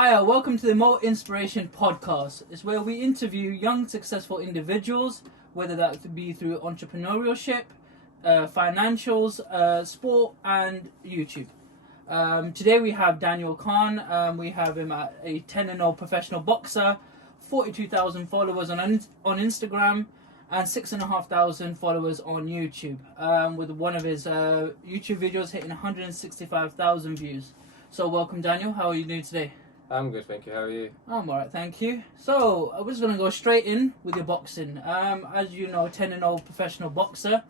Hiya, welcome to the More Inspiration Podcast. It's where we interview young, successful individuals, whether that be through entrepreneurship, financials, sport, and YouTube. Today we have Daniel Khan. We have him at a 10-0 professional boxer, 42,000 followers on Instagram, and 6,500 followers on YouTube. With one of his YouTube videos hitting 165,000 views. So welcome, Daniel. How are you doing today? I'm good, thank you. How are you? I'm alright, thank you. So, we're just going to go straight in with your boxing. As you know, 10-0 professional boxer.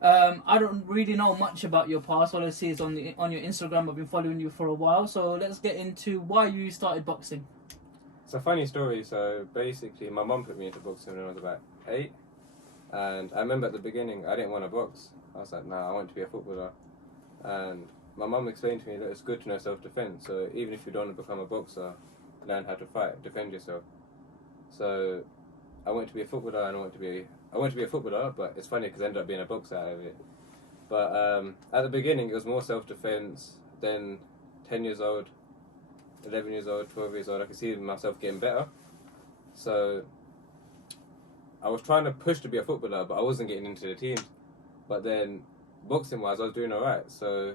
I don't really know much about your past. All I see is on your Instagram. I've been following you for a while. So, let's get into why you started boxing. It's a funny story. So, basically, my mum put me into boxing when I was about 8. And I remember at the beginning, I didn't want to box. I was like, nah, I want to be a footballer. And my mum explained to me that it's good to know self-defense. So even if you don't want to become a boxer, learn how to fight, defend yourself. So I wanted to be a footballer, and I wanted to be a footballer, but it's funny because I ended up being a boxer out of it. But at the beginning, it was more self-defense. Then 10 years old, 11 years old, 12 years old, I could see myself getting better. So I was trying to push to be a footballer, but I wasn't getting into the teams. But then boxing-wise, I was doing all right. So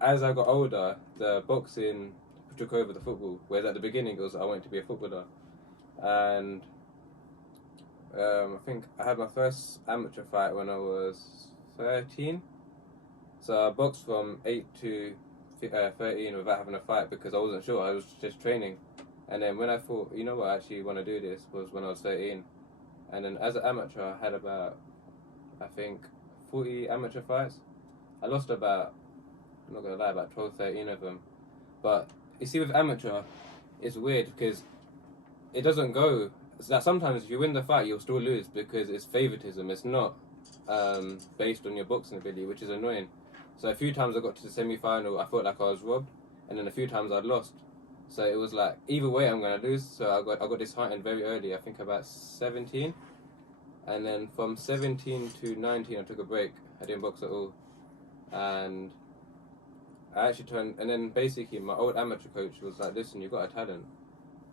as I got older, the boxing took over the football, whereas at the beginning it was I wanted to be a footballer. And I think I had my first amateur fight when I was 13. So I boxed from 8 to 13 without having a fight because I wasn't sure, I was just training. And then when I thought, you know what, I actually want to do this, was when I was 13. And then as an amateur, I had about, I think, 40 amateur fights. I lost about, I'm not going to lie, about 12, 13 of them. But you see, with amateur, it's weird because it doesn't go. It's that sometimes if you win the fight, you'll still lose because it's favoritism. It's not based on your boxing ability, which is annoying. So a few times I got to the semi-final, I felt like I was robbed, and then a few times I'd lost. So it was like, either way I'm going to lose. So I got disheartened very early, I think about 17. And then from 17 to 19, I took a break. I didn't box at all. And I actually turned, and then basically my old amateur coach was like, listen, you've got a talent.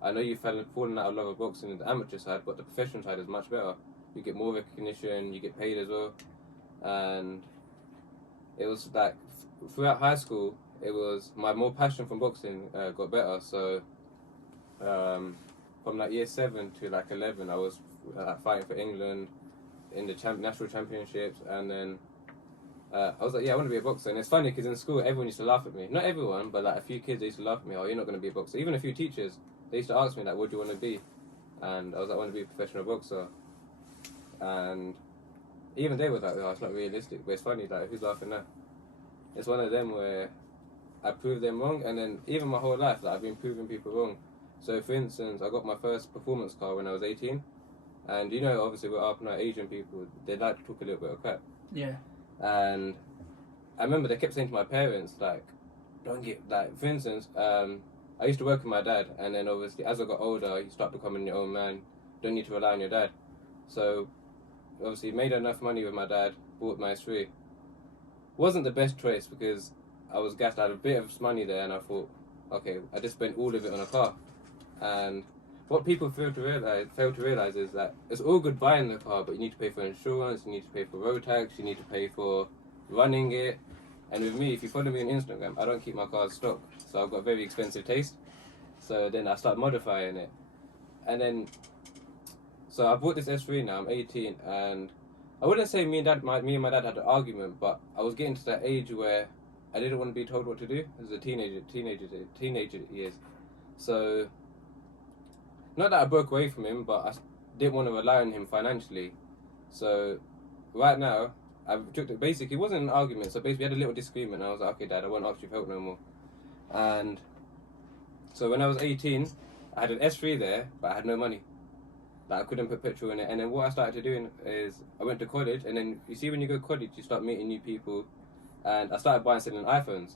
I know you've fallen out of love of boxing in the amateur side, but the professional side is much better. You get more recognition, you get paid as well. And it was like, throughout high school, it was my more passion from boxing got better. So from like year 7 to like 11, I was fighting for England in the national championships, and then I was like, yeah, I want to be a boxer. And it's funny because in school, everyone used to laugh at me. Not everyone, but like a few kids, they used to laugh at me. Oh, you're not going to be a boxer. Even a few teachers, they used to ask me like, what do you want to be? And I was like, I want to be a professional boxer. And even they were like, oh, it's not realistic. But it's funny, like, who's laughing now? It's one of them where I proved them wrong, and then even my whole life, like, I've been proving people wrong. So for instance, I got my first performance car when I was 18. And you know, obviously we're up now, Asian people, they like to talk a little bit of crap. Yeah. And I remember they kept saying to my parents, like, don't get, like, for instance, I used to work with my dad, and then obviously as I got older, you start becoming your own man, don't need to rely on your dad. So obviously made enough money with my dad, bought my S3. Wasn't the best choice because I was gassed, I had a bit of money there, and I thought, okay, I just spent all of it on a car. And what people fail to realize is that it's all good buying the car, but you need to pay for insurance, you need to pay for road tax, you need to pay for running it. And with me, if you follow me on Instagram, I don't keep my cars stock, so I've got very expensive taste. So then I start modifying it, and then so I bought this S3 now. I'm 18, and I wouldn't say me and my dad had an argument, but I was getting to that age where I didn't want to be told what to do. As a teenager years, so. Not that I broke away from him, but I didn't want to rely on him financially. So right now, basically, it wasn't an argument. So basically, we had a little disagreement. And I was like, okay, Dad, I won't ask you for help no more. And so when I was 18, I had an S3 there, but I had no money. Like, I couldn't put petrol in it. And then what I started doing is I went to college. And then you see when you go to college, you start meeting new people. And I started buying and selling iPhones.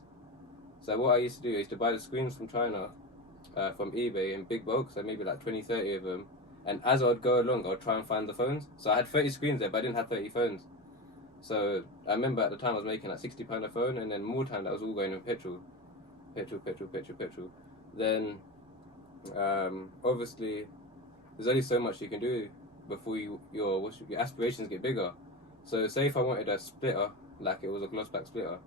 So what I used to do, I used to buy the screens from China, from eBay in big bulk, so maybe like 20, 30 of them. And as I would go along, I would try and find the phones. So I had 30 screens there, but I didn't have 30 phones. So I remember at the time I was making like £60 a phone, and then more time that was all going in petrol. Then Obviously, there's only so much you can do before your aspirations get bigger. So say if I wanted a splitter, like it was a gloss back splitter,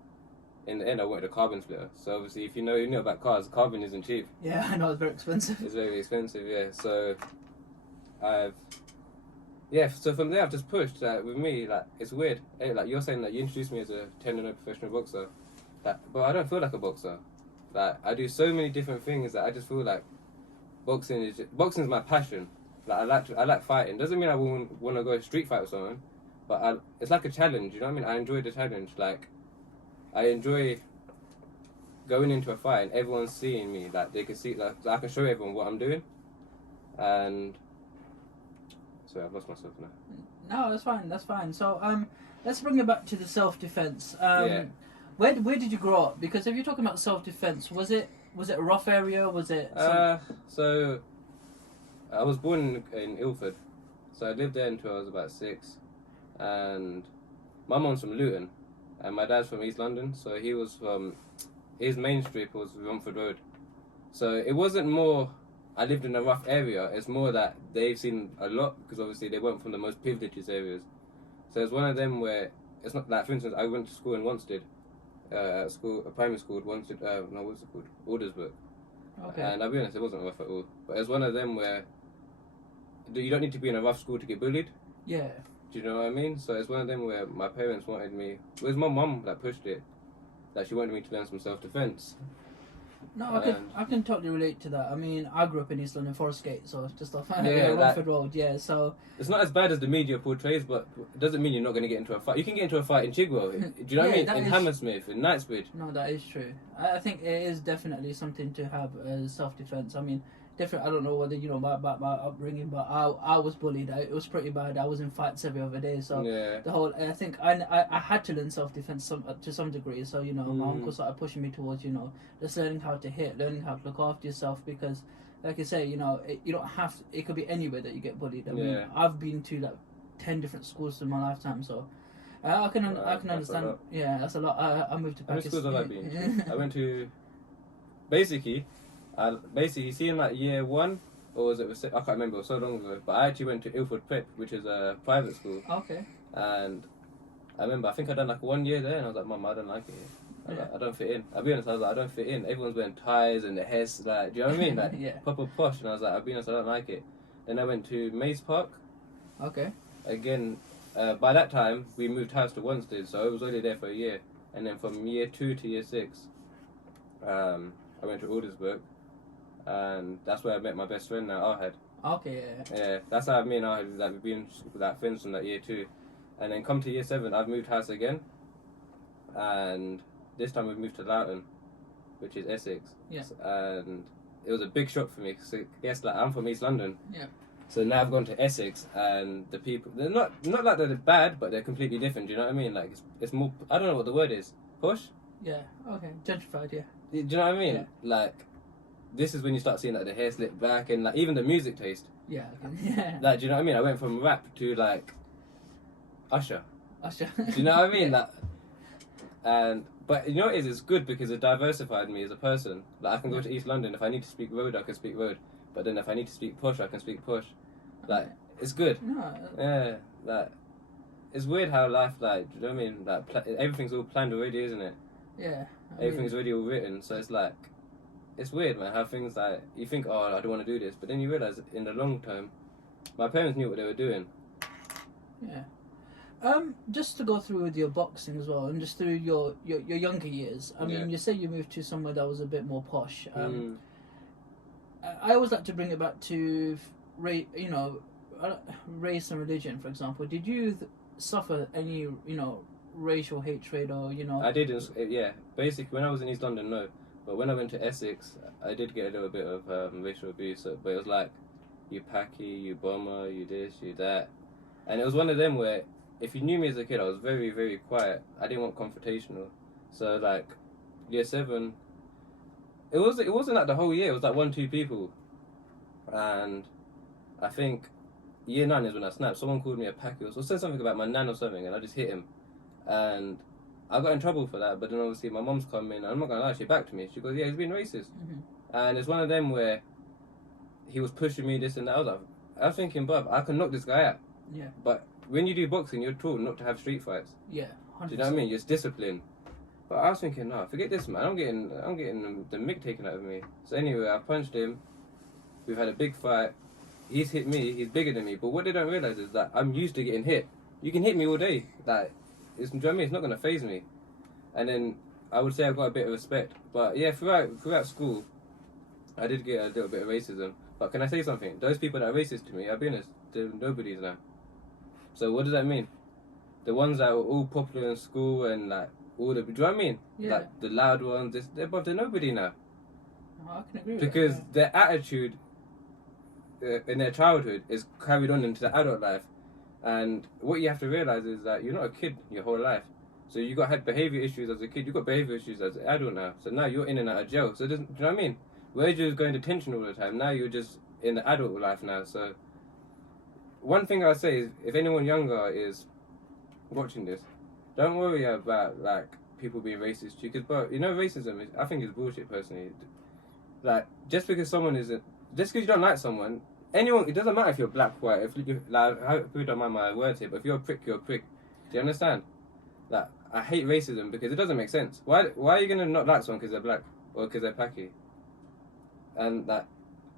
in the end I wanted a carbon splitter. So obviously, if you know about cars, carbon isn't cheap. Yeah, I know it's very expensive. It's very expensive, yeah. So so from there I've just pushed. With me, like it's weird. Like you're saying that you introduced me as a 10-0 professional boxer, but I don't feel like a boxer. Like I do so many different things that I just feel like boxing is my passion. Like I like fighting. Doesn't mean I won't want to go street fight with someone, but it's like a challenge. You know what I mean? I enjoy the challenge. Like I enjoy going into a fight and everyone's seeing me. Like they can see, like I can show everyone what I'm doing. And sorry, I've lost myself now. No, that's fine. That's fine. So let's bring it back to the self-defense. Yeah. Where did you grow up? Because if you're talking about self-defense, was it a rough area? Was it? So I was born in Ilford, so I lived there until I was about 6, and my mum's from Luton, and my dad's from East London. So he was from his main strip was Romford Road. So it wasn't more I lived in a rough area. It's more that they've seen a lot because obviously they weren't from the most privileged areas. So it's one of them where it's not like, for instance, I went to school in Wanstead, a primary school, Wanstead. No, what's it called? Aldersburg. Okay. And I'll be honest, it wasn't rough at all. But it's one of them where you don't need to be in a rough school to get bullied. Yeah. Do you know what I mean? So it's one of them where my parents wanted me. It was my mum that pushed it. That she wanted me to learn some self-defense. No, I can totally relate to that. I mean, I grew up in East London, Forest Gate, so it's just off Romford Road. Yeah, so it's not as bad as the media portrays, but it doesn't mean you're not going to get into a fight. You can get into a fight in Chigwell. Do you know what I mean? In Hammersmith, in Knightsbridge. No, that is true. I think it is definitely something to have as self-defense. I mean, different. I don't know whether you know about my upbringing, but I was bullied. It was pretty bad. I was in fights every other day. So the whole. I think I had to learn self-defense to some degree. So my uncle started pushing me towards just learning how to hit, learning how to look after yourself because, like you say, you don't have to, it could be anywhere that you get bullied. I mean, I've been to like 10 different schools in my lifetime, so. I can understand. Yeah, that's a lot. I moved to Pakistan. How many schools have I been to? I went to basically see in like year 1 or was it? I can't remember. It was so long ago. But I actually went to Ilford Prep, which is a private school. Okay. And I remember I think I done like 1 year there, and I was like, Mum, I don't like it here. I don't fit in. I'll be honest. I was like, I don't fit in. Everyone's wearing ties and their hair's like, do you know what I mean? Like proper posh. And I was like, I'll be honest, I don't like it. Then I went to Maze Park. Okay. Again. By that time, we moved house to Wanstead, so I was only there for a year. And then from year 2 to year 6, I went to Aldersburg, and that's where I met my best friend now, Arhad. Okay, yeah. That's how me and Arhad we've been friends from that year 2. And then come to year 7, I've moved house again, and this time we've moved to Loughton, which is Essex. Yeah. And it was a big shock for me, because yes, like, I'm from East London. Yeah. So now I've gone to Essex, and the people, they're not like they're bad, but they're completely different. Do you know what I mean? Like it's more. I don't know what the word is. Posh. Yeah. Okay. Gentrified. Yeah. Do you know what I mean? Yeah. Like, this is when you start seeing like the hair slicked back and like even the music taste. Yeah. Yeah. Like, do you know what I mean? I went from rap to like Usher. Usher. Do you know what I mean? Like, but you know what it is? It's good because it diversified me as a person. Like, I can go to East London. If I need to speak road, I can speak road. But then if I need to speak push, I can speak push. Like, it's good. No. Yeah, like, it's weird how life, like, do you know what I mean? Like, everything's all planned already, isn't it? Yeah. Everything's already all written, so it's like, it's weird, man, how things, like, you think, oh, I don't want to do this, but then you realise in the long term, my parents knew what they were doing. Yeah. Just to go through with your boxing as well, and just through your younger years. I mean, you say you moved to somewhere that was a bit more posh. I always like to bring it back to race and religion, for example. Did you suffer any, racial hatred or, I did, Basically, when I was in East London, no. But when I went to Essex, I did get a little bit of racial abuse. But it was like, you packy, you bomber, you this, you that. And it was one of them where, if you knew me as a kid, I was very, very quiet. I didn't want confrontational. So, like, year 7... It wasn't like the whole year. It was like 1-2 people, and I think year 9 is when I snapped. Someone called me a packy or said something about my nan or something, and I just hit him, and I got in trouble for that. But then obviously my mum's come in, and I'm not gonna lie, she backed me. She goes, "Yeah, he's being racist," and it's one of them where he was pushing me this and that. I was thinking, bruv, I can knock this guy out. Yeah. But when you do boxing, you're taught not to have street fights. Yeah. 100%. Do you know what I mean? It's discipline. But I was thinking, no, forget this, man. I'm getting the mick taken out of me. So anyway, I punched him. We've had a big fight. He's hit me. He's bigger than me. But what they don't realize is that I'm used to getting hit. You can hit me all day. Like, do you know what I mean? It's not gonna faze me. And then I would say I've got a bit of respect. But yeah, throughout school, I did get a little bit of racism. But can I say something? Those people that are racist to me, I'll be honest, they're nobodies now. So what does that mean? The ones that were all popular in school and like all the, do you know what I mean? Yeah. Like the loud ones, they're nobody now. Oh, I can agree with Because that. their attitude in their childhood is carried on into the adult life. And what you have to realize is that you're not a kid your whole life. So you had behavior issues as a kid, you got behavior issues as an adult now. So now you're in and out of jail. So do you know what I mean? Where you was going to detention all the time, now you're just in the adult life now. So one thing I'll say is, if anyone younger is watching this, don't worry about like people being racist to you, because racism I think is bullshit personally. Like just because you don't like someone, anyone, it doesn't matter if you're black, white, if you like, I hope you don't mind my words here, but if you're a prick, you're a prick. Do you understand? Like I hate racism because it doesn't make sense. Why are you gonna not like someone because they're black or because they're Paki? And like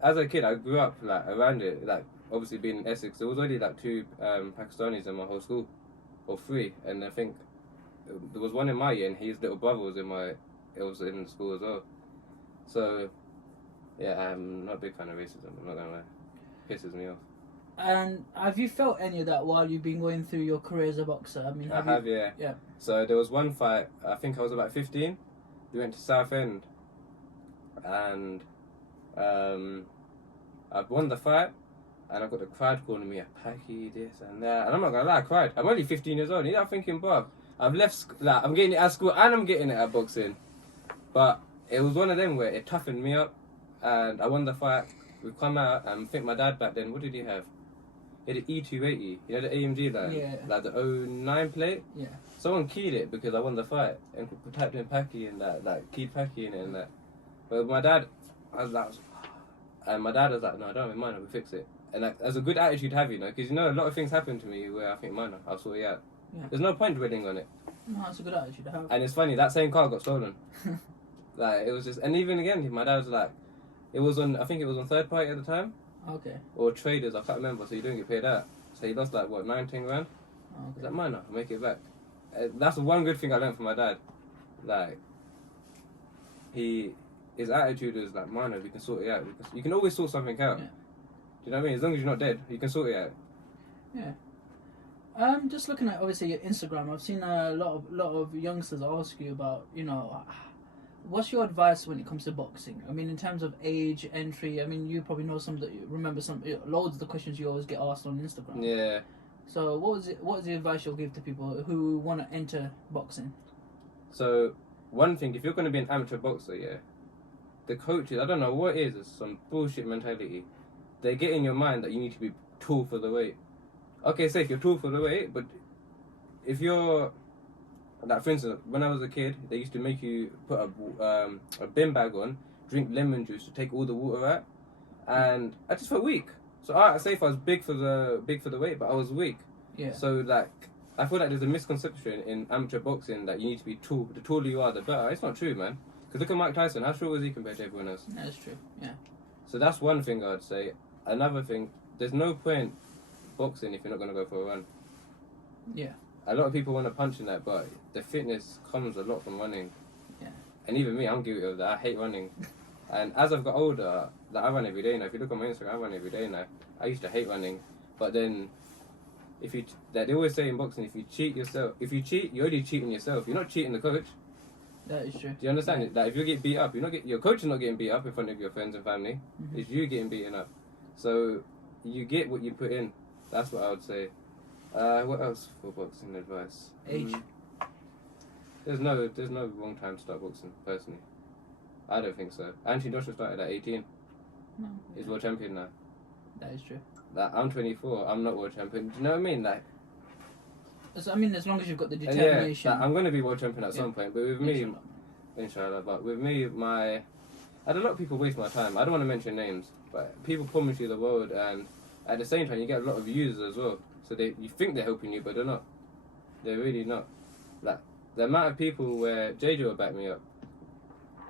as a kid, I grew up like around it. Like obviously being in Essex, there was only like 2 Pakistanis in my whole school, or 3, and I think there was one in my year, and his little brother was in school as well. So yeah, I'm not a big fan of racism. I'm not gonna lie, pisses me off. And have you felt any of that while you've been going through your career as a boxer? I mean, I have, yeah. Yeah. So there was one fight. I think I was about 15. We went to Southend, and I won the fight, and I've got the crowd calling me a Paki, this and that. And I'm not gonna lie, I cried. I'm only 15 years old. I'm thinking, bruv, I've left. Like, I'm getting it at school, and I'm getting it at boxing. But it was one of them where it toughened me up, and I won the fight. We've come out, and I think my dad back then, what did he have? He had an E280. He had an AMG line, Yeah. like the 09 plate. Yeah. Someone keyed it because I won the fight and typed in Paki and that, like keyed Paki in it and that. But my dad, I was like, and my dad was like, no, I don't have mine, we'll fix it. And like, that's a good attitude to have, because a lot of things happen to me where I think, mine, I'll sort it out. Yeah. There's no point dwelling on it. No, that's a good attitude to have. And it's funny, that same car got stolen. Like, it was just, and even again, my dad was like, I think it was on third party at the time. Okay. Or traders, I can't remember, so you don't get paid out. So he lost like, what, 19 grand? Okay. He's like, mine, I'll make it back. That's one good thing I learned from my dad. Like, his attitude is like, man, we can sort it out. You can always sort something out. Yeah. Do you know what I mean? As long as you're not dead, you can sort it out. Yeah. Just looking at obviously your Instagram, I've seen a lot of youngsters ask you about, what's your advice when it comes to boxing? I mean, in terms of age, entry. I mean, you probably know loads of the questions you always get asked on Instagram. Yeah. So what is the advice you'll give to people who want to enter boxing? So one thing, if you're going to be an amateur boxer, yeah, the coaches, I don't know what it is, it's some bullshit mentality. They get in your mind that you need to be tall for the weight. Okay, say if you're tall for the weight, but if you're, like for instance, when I was a kid, they used to make you put a bin bag on, drink lemon juice to take all the water out, and I just felt weak. So I say if I was big for the weight, but I was weak. Yeah. So like, I feel like there's a misconception in amateur boxing that you need to be tall. The taller you are, the better. It's not true, man. Because look at Mike Tyson. How short was he compared to everyone else? That's true. Yeah. So that's one thing I'd say. Another thing, there's no point boxing if you're not going to go for a run. Yeah. A lot of people want to punch in that, but the fitness comes a lot from running. Yeah. And even me, I'm guilty of that. I hate running. And as I've got older, like I run every day now. If you look on my Instagram, I run every day now. I used to hate running, but then they always say in boxing, if you cheat, you're only cheating yourself. You're not cheating the coach. That is true. Do you understand it? Like if you get beat up, your coach is not getting beat up in front of your friends and family. Mm-hmm. It's you getting beaten up. So you get what you put in. That's what I would say. What else for boxing advice? Age. There's no wrong time to start boxing. Personally, I don't think so. Anthony Joshua started at 18. No, He's world champion now. That is true. Like, I'm 24. I'm not world champion. Do you know what I mean? Like, I mean, as long as you've got the yeah, determination. like, I'm gonna be world champion at some point. But with me, Inshallah. inshallah. But with me, had a lot of people waste my time. I don't want to mention names, but people promise you the world, and at the same time, you get a lot of views as well. So you think they're helping you, but they're not. They're really not. Like, the amount of people where JJ will back me up,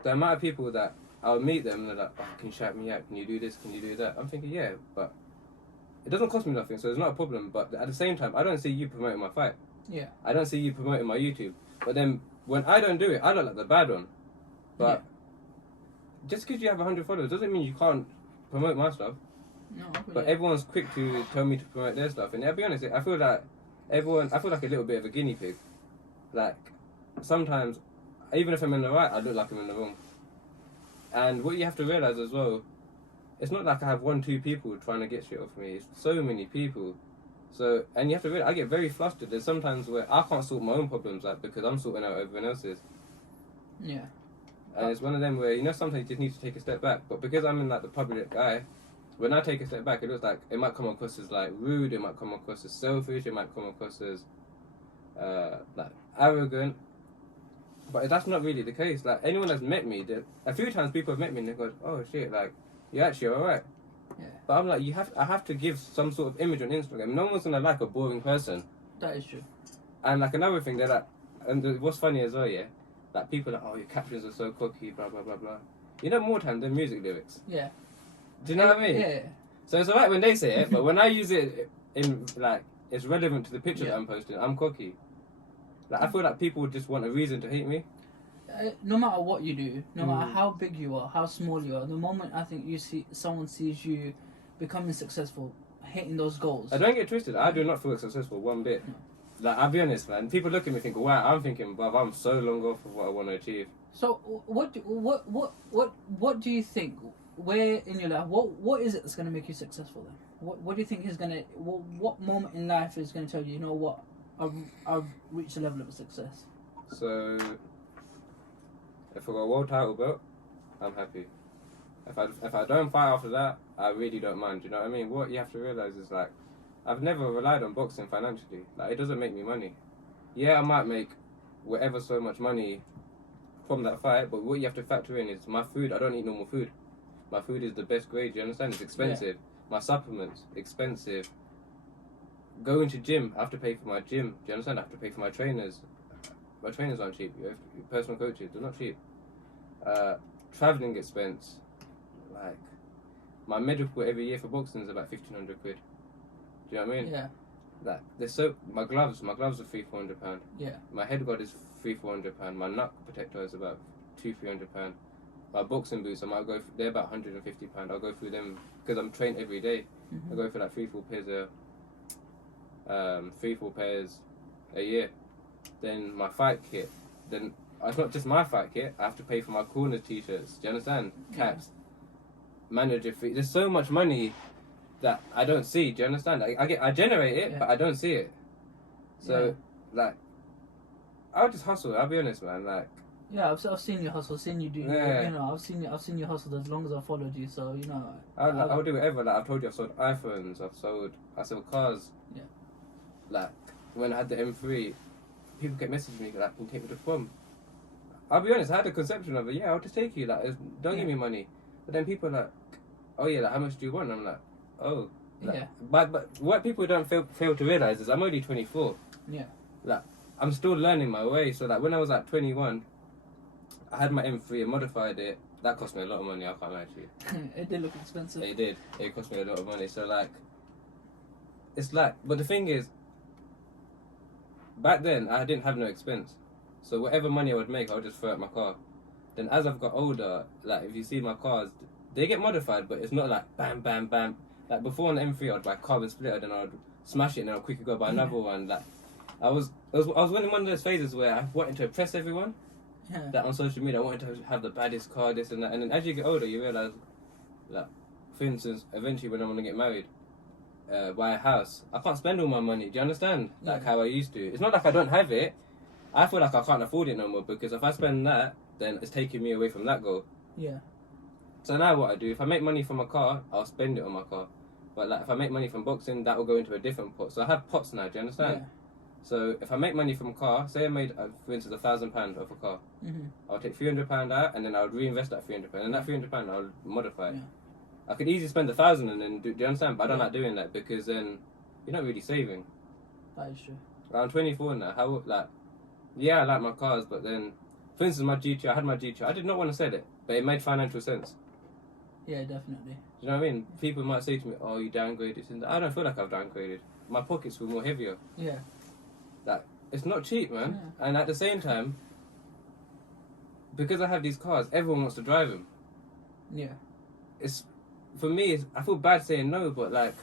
the amount of people that I'll meet them and they're like, oh, can you shout me out? Can you do this? Can you do that? I'm thinking, yeah, but it doesn't cost me nothing, so it's not a problem. But at the same time, I don't see you promoting my fight. Yeah. I don't see you promoting my YouTube. But then when I don't do it, I look like the bad one. But just because you have 100 followers doesn't mean you can't promote my stuff. No, but everyone's quick to tell me to promote their stuff. And I'll be honest, I feel like I feel like a little bit of a guinea pig. Like, sometimes, even if I'm in the right, I look like I'm in the wrong. And what you have to realise as well, it's not like I have 1-2 people trying to get shit off me. It's so many people. So, and you have to realise, I get very flustered. There's sometimes where I can't sort my own problems out because I'm sorting out everyone else's. Yeah. And it's one of them where, you know, sometimes you just need to take a step back. But because I'm in, like, the public eye, when I take a step back, it looks like it might come across as, like, rude, it might come across as selfish, it might come across as, like, arrogant. But that's not really the case. Like, anyone that's met me, a few times people have met me and they go, oh, shit, like, you're actually alright. Yeah. But I'm like, I have to give some sort of image on Instagram. No one's gonna like a boring person. That is true. And, like, another thing, they're like, and what's funny as well, yeah, like, people are like, oh, your captions are so cocky, blah, blah, blah, blah. You know, more time than music lyrics. Yeah. Do you know what I mean? Yeah. So it's alright when they say it, but when I use it in, like, it's relevant to the picture that I'm posting, I'm cocky. Like, I feel like people just want a reason to hate me. No matter what you do, no matter how big you are, how small you are, the moment I think someone sees you becoming successful, hitting those goals. I don't get twisted. I do not feel successful one bit. No. Like, I'll be honest, man. People look at me and think, wow, I'm thinking, bruv, I'm so long off of what I want to achieve. So what do you think? Where in your life? What is it that's going to make you successful then? What do you think is going to? What moment in life is going to tell you? You know what? I've reached a level of success. So, if I got a world title belt, I'm happy. If I don't fight after that, I really don't mind. You know what I mean? What you have to realize is, like, I've never relied on boxing financially. Like, it doesn't make me money. Yeah, I might make whatever so much money from that fight, but what you have to factor in is my food. I don't eat normal food. My food is the best grade. Do you understand? It's expensive. Yeah. My supplements, expensive. Going to gym, I have to pay for my gym. Do you understand? I have to pay for my trainers. My trainers aren't cheap. You have personal coaches, they're not cheap. Travelling expense, like, my medical every year for boxing is about 1,500 quid. Do you know what I mean? Yeah. Like, my gloves are £300-400. Yeah. My head guard is £300-400. My nut protector is about £200-300. My boxing boots, they're about £150. I'll go through them because I'm trained every day. Mm-hmm. I go for like 3-4 pairs a year. Then my fight kit. Then it's not just my fight kit. I have to pay for my corner t-shirts. Do you understand? Caps, manager fee. There's so much money that I don't see. Do you understand? I generate it, but I don't see it. So like, I'll just hustle. I'll be honest, man. Like. Yeah, I've seen you hustle, seen you do. Yeah. You know, I've seen you hustle as long as I've followed you. So you know. I'll do whatever. Like, I've told you, I've sold iPhones. I sold cars. Yeah. Like, when I had the M3, people kept messaging me like, "Can you take me to prom?" I'll be honest, I had a conception of it. Yeah, I'll just take you. Like, don't give me money. But then people are like, "Oh yeah, like, how much do you want?" And I'm like, "Oh." Like, yeah. But what people don't fail to realize is I'm only 24. Yeah. Like, I'm still learning my way. So like, when I was like 21. I had my M3 and modified it. That cost me a lot of money, I can't lie to you. It did look expensive. It did. It cost me a lot of money. So, like, it's like, but the thing is, back then, I didn't have no expense. So, whatever money I would make, I would just throw at my car. Then, as I've got older, like, if you see my cars, they get modified, but it's not like bam, bam, bam. Like, before on the M3, I'd buy carbon splitter, then I'd smash it, and then I'd quickly go buy another one. Like, I was in one of those phases where I wanted to impress everyone. Yeah. That on social media, I wanted to have the baddest car, this and that. And then as you get older, you realise, like, for instance, eventually when I want to get married, buy a house, I can't spend all my money. Do you understand? Like, how I used to. It's not like I don't have it. I feel like I can't afford it no more because if I spend that, then it's taking me away from that goal. Yeah. So now what I do, if I make money from a car, I'll spend it on my car. But like, if I make money from boxing, that will go into a different pot. So I have pots now, do you understand? Yeah. So if I make money from a car, say I made, for instance, £1,000 off a car, I'll take £300 out, and then I would reinvest that £300, and that £300 I'll modify it. Yeah. I could easily spend 1,000 and then do you understand? But I don't Yeah. like doing that because then you're not really saving. That is true. I'm 24 now. How I like my cars, but then, for instance, my GTR. I had my GTR. I did not want to sell it, but it made financial sense. Yeah, definitely. Do you know what I mean? People might say to me, "Oh, you downgraded." I don't feel like I've downgraded. My pockets feel more heavier. Yeah. Like, it's not cheap, man. Yeah. And at the same time, because I have these cars, everyone wants to drive them. Yeah. It's for me. I feel bad saying no, but like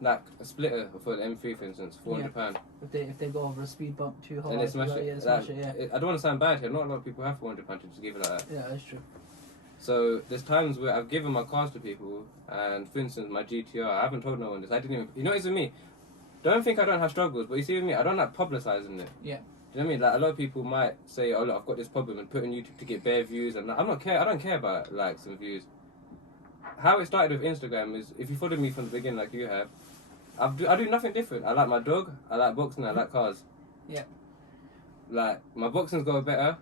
a splitter for the M3, for instance, £400. If they go over a speed bump too hard, And they smash it. Yeah, smash it. Yeah. I don't want to sound bad here. Not a lot of people have £400 to just give it like that. Yeah, that's true. So there's times where I've given my cars to people, and for instance, my GTR, I haven't told no one this. I didn't even. You know, it's with me. Don't think I don't have struggles, but you see with me, I don't like publicising it. Yeah. Do you know what I mean? Like a lot of people might say, "Oh, look, I've got this problem," and put on YouTube to get bare views, and I don't care about likes and views. How it started with Instagram is, if you followed me from the beginning, like you have, I do nothing different. I like my dog, I like boxing, I like cars. Yeah. Like my boxing's got better,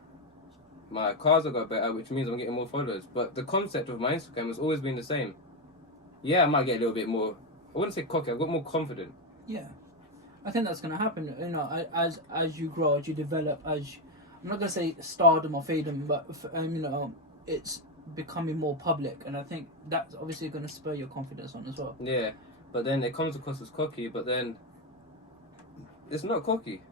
my cars have got better, which means I'm getting more followers. But the concept of my Instagram has always been the same. Yeah, I might get a little bit more. I wouldn't say cocky. I've got more confident. Yeah, I think that's gonna happen. You know, as you grow, as you develop, I'm not gonna say stardom or fadom, but you know, it's becoming more public, and I think that's obviously gonna spur your confidence on as well. Yeah, but then it comes across as cocky, but then it's not cocky.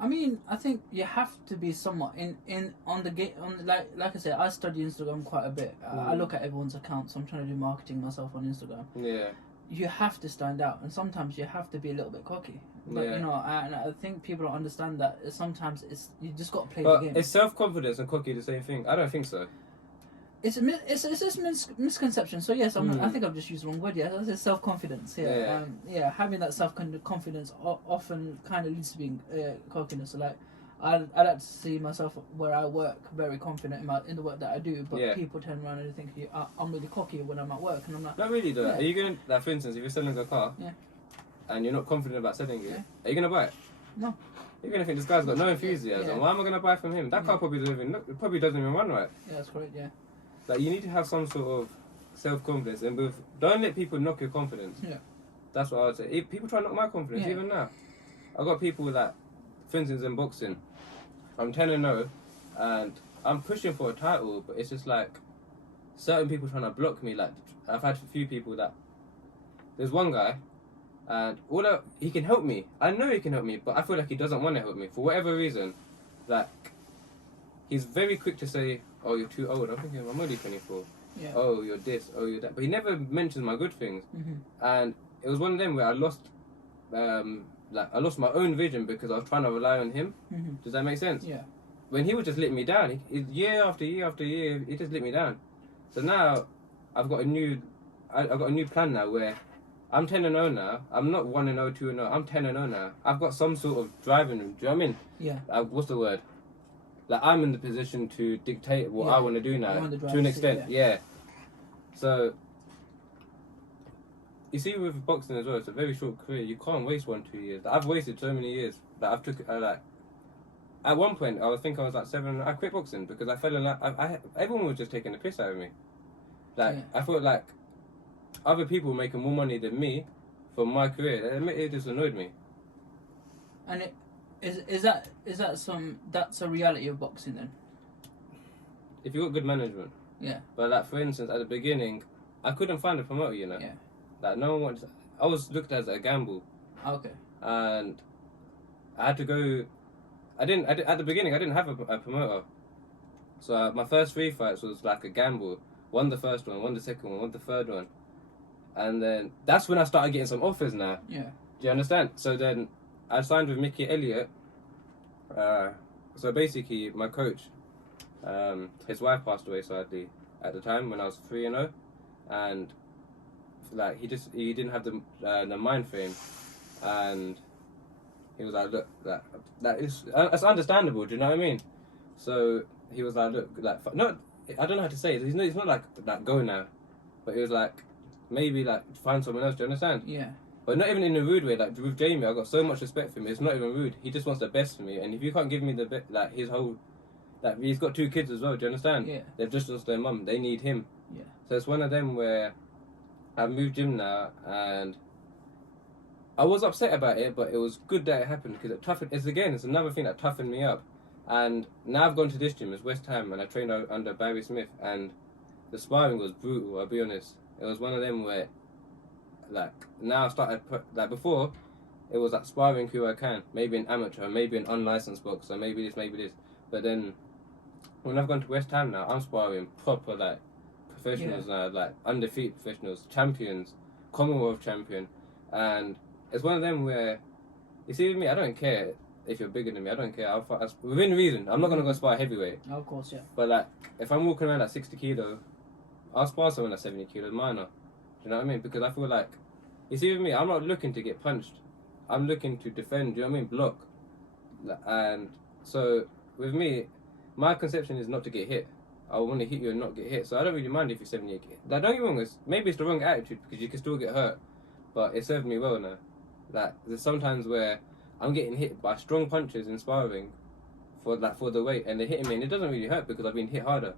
I mean, I think you have to be somewhat like I said, I study Instagram quite a bit. I look at everyone's accounts. I'm trying to do marketing myself on Instagram. Yeah. You have to stand out, and sometimes you have to be a little bit cocky. But Yeah. you know, and I think people don't understand that sometimes you just got to play But the game. is self-confidence and cocky the same thing? I don't think so. It's just misconception. So yes, I think I've just used the wrong word. Yeah, it's self-confidence. Yeah, Yeah. having that self-confidence often kind of leads to being cockiness. So like, I like to see myself where I work very confident in the work that I do, but Yeah. people turn around and think I'm really cocky when I'm at work, and I'm like, Not really though. Yeah. Are you going to, like, for instance, if you're selling a car, Yeah. and you're not confident about selling it, Yeah. are you going to buy it? No. You're going to think this guy's got no enthusiasm. Yeah. Why am I going to buy from him? That car probably doesn't even run right. Yeah, that's correct. Yeah. Like, you need to have some sort of self-confidence, and don't let people knock your confidence. Yeah. That's what I would say. If people try to knock my confidence, Yeah. even now. I've got people that, for instance, in boxing, I'm 10-0, and I'm pushing for a title, but it's just like, certain people trying to block me. Like, I've had a few people that, there's one guy, and he can help me. I know he can help me, but I feel like he doesn't want to help me. For whatever reason, like, he's very quick to say, "Oh, you're too old." I'm thinking, I'm only 24. Yeah. Oh, you're this. Oh, you're that. But he never mentions my good things. Mm-hmm. And it was one of them where I lost my own vision because I was trying to rely on him. Mm-hmm. Does that make sense? Yeah. When he would just let me down, year after year after year, he just let me down. So now I've got a new plan now where I'm 10-0 now. I'm not 1-0, 2-0. I'm 10-0 now. I've got some sort of driving room. Do you know what I mean? Yeah. What's the word? Like, I'm in the position to dictate what Yeah. I want to do now, You're on the to an driver's seat, extent. Yeah. So, you see, with boxing as well, it's a very short career. You can't waste 1-2 years. I've wasted so many years. Like, at one point, I was like 7. I quit boxing because I fell in love. Everyone was just taking the piss out of me. Like, Yeah. I felt like other people were making more money than me from my career. It just annoyed me. And that's a reality of boxing then? If you got good management. Yeah. But like, for instance, at the beginning, I couldn't find a promoter, you know. Yeah. Like, no one wanted. I was looked at as a gamble, Okay. and I had to go. At the beginning, I didn't have a promoter. So my first 3 fights was like a gamble. Won the first one, won the second one, won the third one, and then that's when I started getting some offers. Now, Yeah. do you understand? So then I signed with Mickey Elliott. So basically, my coach, his wife passed away sadly at the time when I was 3-0, and like he didn't have the mind frame, and he was like, look, it's understandable. Do you know what I mean? So he was like, look, like, I don't know how to say it. He's not like go now, but he was like, maybe like find someone else. Do you understand? Yeah. But not even in a rude way. Like with Jamie, I got so much respect for him. It's not even rude. He just wants the best for me. And if you can't give me the best, like his whole, like he's got 2 kids as well. Do you understand? Yeah. They've just lost their mum. They need him. Yeah. So it's one of them where I've moved gym now, and I was upset about it, but it was good that it happened because it toughened. It's another thing that toughened me up. And now I've gone to this gym. It's West Ham, and I trained under Barry Smith, and the sparring was brutal. I'll be honest. It was one of them where. Like now I started like before it was like sparring who I can, maybe an amateur, maybe an unlicensed boxer, maybe this, but then when I've gone to West Ham now, I'm sparring proper like professionals now, like undefeated professionals, champions, Commonwealth champion, and it's one of them where you see with me, I don't care if you're bigger than me, I don't care, I'll fight within reason. I'm not gonna go spar heavyweight, Of course, yeah. but like if I'm walking around at 60 kilo, I'll spar someone at 70 kilos minor. Do you know what I mean? Because I feel like, you see with me, I'm not looking to get punched. I'm looking to defend, do you know what I mean? Block. And so, with me, my conception is not to get hit. I want to hit you and not get hit. So I don't really mind if you're 78 kilos. Like, don't get me wrong, maybe it's the wrong attitude because you can still get hurt. But it served me well now. Like, there's sometimes where I'm getting hit by strong punches in sparring for the weight, and they're hitting me and it doesn't really hurt because I've been hit harder.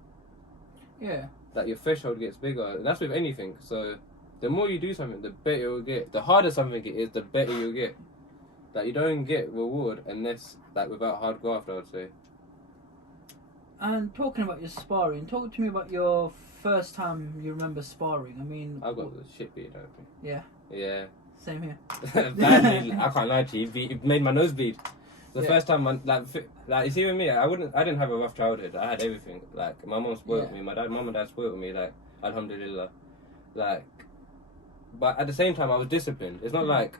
Yeah. Like, your threshold gets bigger. And that's with anything. So the more you do something, the better you'll get. The harder something is, the better you'll get. Like, you don't get reward unless, like, without hard graft, I would say. And talking about your sparring, talk to me about your first time you remember sparring. I mean, I got the shit beat out of me. Yeah. Yeah. Same here. Badly. I can't lie to you. It made my nose bleed. The Yeah. first time, like, you see with me, I didn't have a rough childhood. I had everything. Like, my mom spoiled me. Mom and dad spoiled me. Like, alhamdulillah. Like, but at the same time, I was disciplined. It's not like,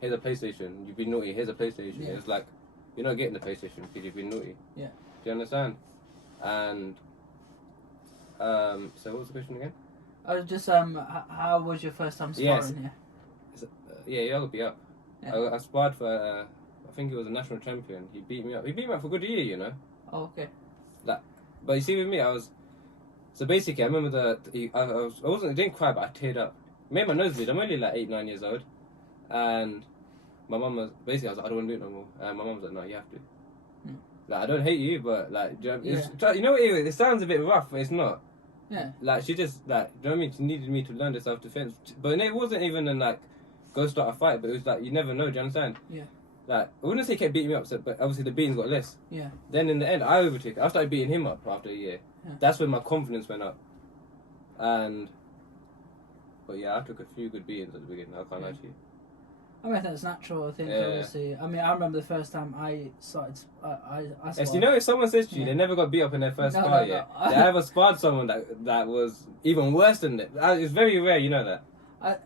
here's a PlayStation, you've been naughty, here's a PlayStation. Yeah. It's like, you're not getting the PlayStation because you've been naughty. Yeah. Do you understand? And, so what was the question again? I was just how was your first time sparring here? Yeah, I'll be up. Yeah. I sparred for, I think he was a national champion. He beat me up. He beat me up for a good year, you know? Oh, okay. But you see with me, so basically I remember I didn't cry, but I teared up. Made my nose bleed. I'm only like 8, 9 years old, and my mum was basically, I was like, I don't want to do it no more, and my mum was like, no, you have to. Like, I don't hate you, but like, do you know, you know what it sounds a bit rough, but it's not. Yeah. Like, she just, like, do you know what I mean? She needed me to learn the self-defense, but it wasn't even like go start a fight, but it was like, you never know. Do you understand? Yeah. Like, I wouldn't say he kept beating me up, but obviously the beatings got less. Yeah. Then in the end, I overtook. I started beating him up after a year. Yeah. That's when my confidence went up. But yeah, I took a few good beatings at the beginning. I can't lie to you. I mean, that's natural. I think obviously. I mean, I remember the first time I started. I Yes, you know, if someone says to you they never got beat up in their first spar yet, they either sparred someone that was even worse than it. It's very rare, you know that. I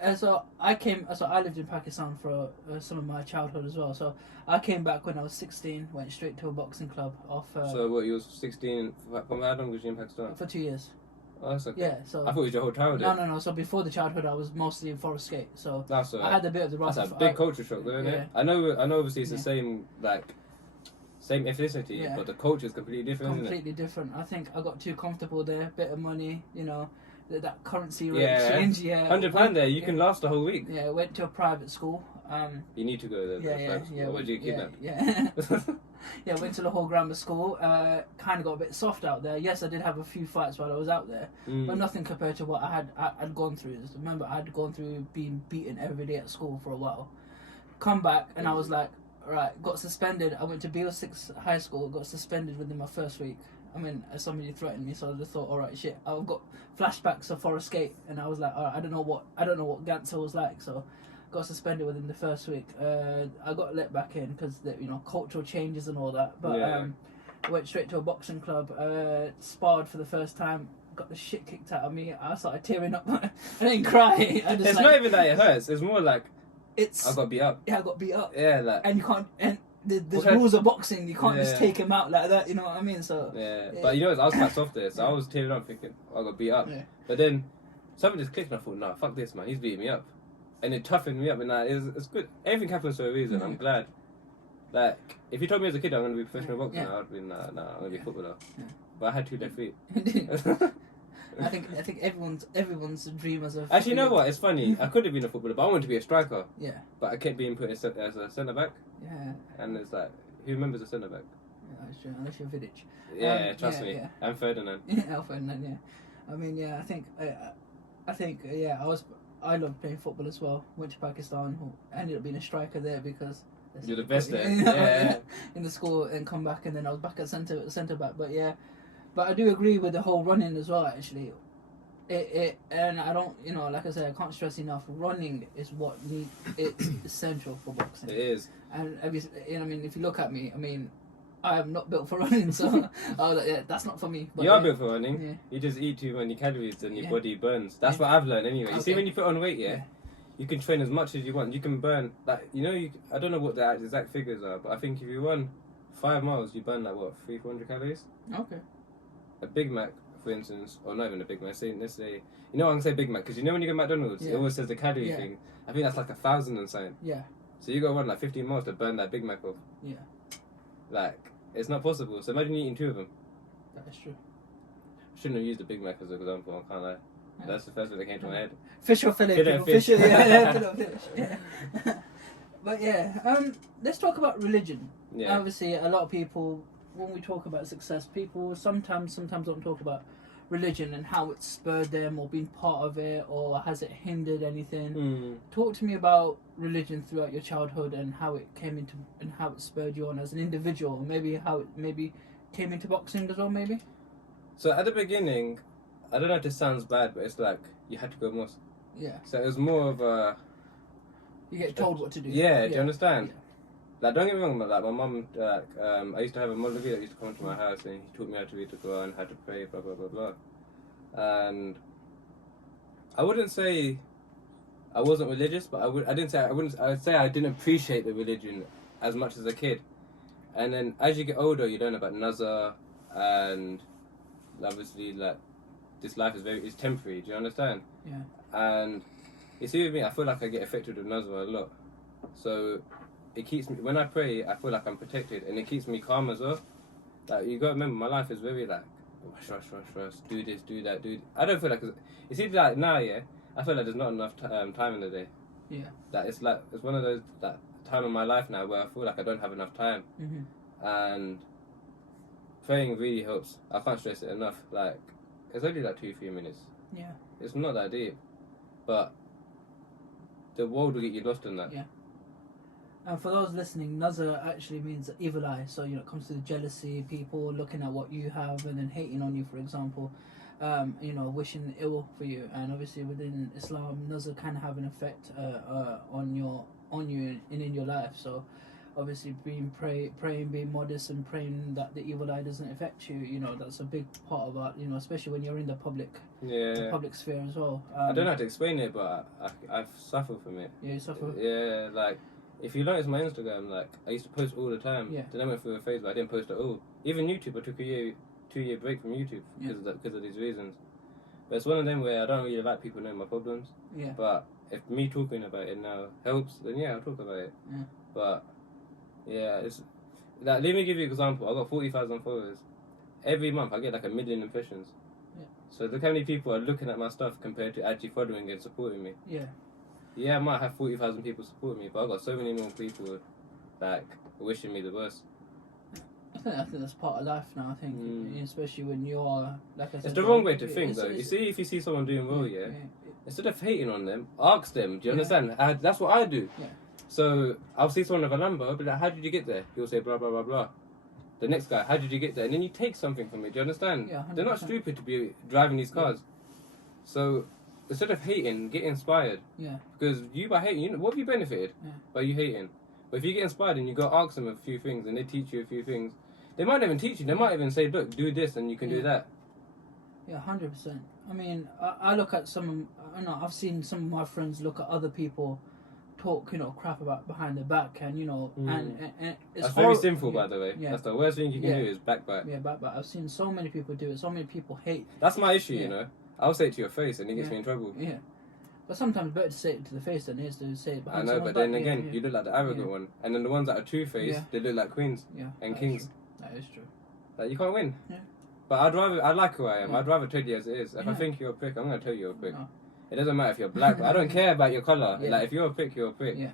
lived in Pakistan for some of my childhood as well. So I came back when I was 16, went straight to a boxing club So what, you was 16, from how long was you in Pakistan? for 2 years. Oh, that's okay. Yeah, so I thought it was your whole childhood. No. So before the childhood, I was mostly in Forest Gate. So That's I had a bit of the rough. That's a big culture shock, though, isn't it? I know. Obviously, it's the same ethnicity, but the culture is completely different. Completely different. I think I got too comfortable there. Bit of money, you know, that currency rate Yeah, exchange. Yeah, £100 there, you can last the whole week. Yeah, went to a private school. You need to go there. Yeah. Where'd you get kidnapped? Yeah. Yeah, went to Lahore Grammar School. Kind of got a bit soft out there. Yes, I did have a few fights while I was out there, but nothing compared to what I'd gone through. Remember, I'd gone through being beaten every day at school for a while. Come back and I was like, right, got suspended. I went to BO6 high school, got suspended within my first week. I mean, somebody threatened me, so I just thought, all right, shit. I've got flashbacks of Forest Gate, and I was like, all right, I don't know what Ganser was like, so. Got suspended within the first week. I got let back in because cultural changes and all that. But I went straight to a boxing club. Sparred for the first time. Got the shit kicked out of me. I started tearing up. I didn't cry. It's not even that it hurts. It's more like I got beat up. Yeah, I got beat up. Yeah, like, and you can't. And there's rules of boxing. You can't just take him out like that. You know what I mean? So but you know, I was quite soft there, so I was tearing up thinking I got beat up. Yeah. But then something just clicked, and I thought, nah, fuck this, man. He's beating me up. And it toughened me up, and it's good. Everything happens for a reason. I'm glad. Like, if you told me as a kid I'm going to be a professional boxer, I'd be, nah, I'm going to be a footballer. Yeah. But I had 2 left feet. I think everyone's dream as a Actually, you know footballer. what? It's funny. I could have been a footballer, but I wanted to be a striker. Yeah. But I kept being put as a centre back, Yeah. and it's like, who remembers a centre back? Yeah, that's true. Unless you're Vidic. Yeah, trust yeah, me. yeah. And Ferdinand. Yeah, Alfred, yeah. I mean, yeah, I think, yeah, I loved playing football as well. Went to Pakistan, ended up being a striker there because You're the best there. you know, Yeah. in the school and come back, and then I was back at centre back. But yeah, but I do agree with the whole running as well. Actually, and I don't, like I said, I can't stress enough. Running is it's essential for boxing. It is. And I mean, if you look at me, I mean, I am not built for running, so I was like, yeah, that's not for me. But You are built for running. Yeah. You just eat too many calories and your Yeah. body burns. That's Yeah. what I've learned anyway. You see, Okay. when you put on weight, Yeah. you can train as much as you want. You can burn, like, I don't know what the exact figures are, but I think if you run 5 miles, you burn like, what, 300-400 calories? Okay. A Big Mac, for instance, or not even a Big Mac, let's say, I'm going to say Big Mac, because when you go to McDonald's, it Yeah. always says the calorie Yeah. thing. I think that's like 1,000 and something. Yeah. So you got to run like 15 miles to burn that Big Mac off. Yeah. Like, it's not possible. So imagine eating 2 of them. That is true. Shouldn't have used the Big Mac as an example, I can't lie. Yeah. That's the first thing that came to my head. Fish or fillet? Fillet people. fish. Fish, yeah, fillet fish. Yeah. But yeah, let's talk about religion. Yeah. Obviously, a lot of people, when we talk about success, people sometimes don't talk about religion and how it spurred them or been part of it, or has it hindered anything. Talk to me about religion throughout your childhood and how it came into and how it spurred you on as an individual, maybe how it maybe came into boxing as well, maybe. So at the beginning, I don't know if this sounds bad, but it's like you had to go mosque. Yeah. So it was more of a... You get told what to do. Yeah, do you understand? Yeah. Like, don't get me wrong, but like my mum, I used to have a Maulvi that used to come to my house and he taught me how to read the Quran, how to pray, blah blah blah blah. And I wouldn't say I wasn't religious, but I would say I didn't appreciate the religion as much as a kid. And then as you get older, you learn about nazar, and obviously like this life is temporary. Do you understand? Yeah. And you see with me, I feel like I get affected with nazar a lot. So it keeps me, when I pray, I feel like I'm protected, and it keeps me calm as well. Like, you gotta remember, my life is very like, rush, do this, do that, I don't feel like, you see, like now, yeah, I feel like there's not enough time in the day. Yeah. That it's one of those, that time in my life now where I feel like I don't have enough time. Mm-hmm. And praying really helps. I can't stress it enough. Like, it's only like 2-3 minutes. Yeah. It's not that deep. But the world will get you lost in that. Yeah. And for those listening, nazar actually means evil eye. So, it comes to the jealousy, people looking at what you have and then hating on you, for example. Wishing ill for you. And obviously within Islam, nazar can have an effect on you and in your life. So obviously praying, being modest and praying that the evil eye doesn't affect you, that's a big part of it, especially when you're in the public sphere as well. I don't know how to explain it, but I've suffered from it. Yeah, you suffer? Yeah, like, if you notice my Instagram, like, I used to post all the time. Yeah. Then I went through a phase where I didn't post at all. Even YouTube, I took a 2-year break from YouTube because of these reasons. But it's one of them where I don't really like people knowing my problems. Yeah. But if me talking about it now helps, then yeah, I'll talk about it. Yeah. But yeah, it's like, let me give you an example. I got 40,000 followers. Every month I get like 1 million impressions. Yeah. So look how many people are looking at my stuff compared to actually following and supporting me. Yeah. Yeah, I might have 40,000 people supporting me, but I've got so many more people like wishing me the worst. I think that's part of life now. I think, especially when you're, like I said, It's the wrong way to think, though. You see, if you see someone doing well, instead of hating on them, ask them. Do you understand? That's what I do. Yeah. So I'll see someone with a number, I'll be like, "How did you get there?" He'll say, "Blah blah blah blah." The next guy, "How did you get there?" And then you take something from it. Do you understand? Yeah, 100%. They're not stupid to be driving these cars. So instead of hating, get inspired. Yeah. Because you by hating, what have you benefited by you hating? But if you get inspired and you go ask them a few things and they teach you a few things, they might even teach you. They might even say, "Look, do this and you can do that." Yeah, 100%. I mean, I look at I've seen some of my friends look at other people talk, crap about behind their back, and and it's that's very sinful, by the way. Yeah. That's the worst thing you can do is backbite. Yeah, backbite. I've seen so many people do it. So many people hate. That's my issue, I'll say it to your face and it gets me in trouble. Yeah. But sometimes better to say it to the face than it is to say it behind I know, someone's but then back. again, you look like the arrogant one. And then the ones that are two-faced, they look like queens Yeah, and that is kings. true. That is true. Like, you can't win. Yeah. But I like who I am. Yeah. I'd rather tell you as it is. If I Yeah. think you're a prick, I'm going to tell you you're a prick. No. It doesn't matter if you're black. I don't care about your colour. Yeah. Like, if you're a prick, you're a prick. Yeah,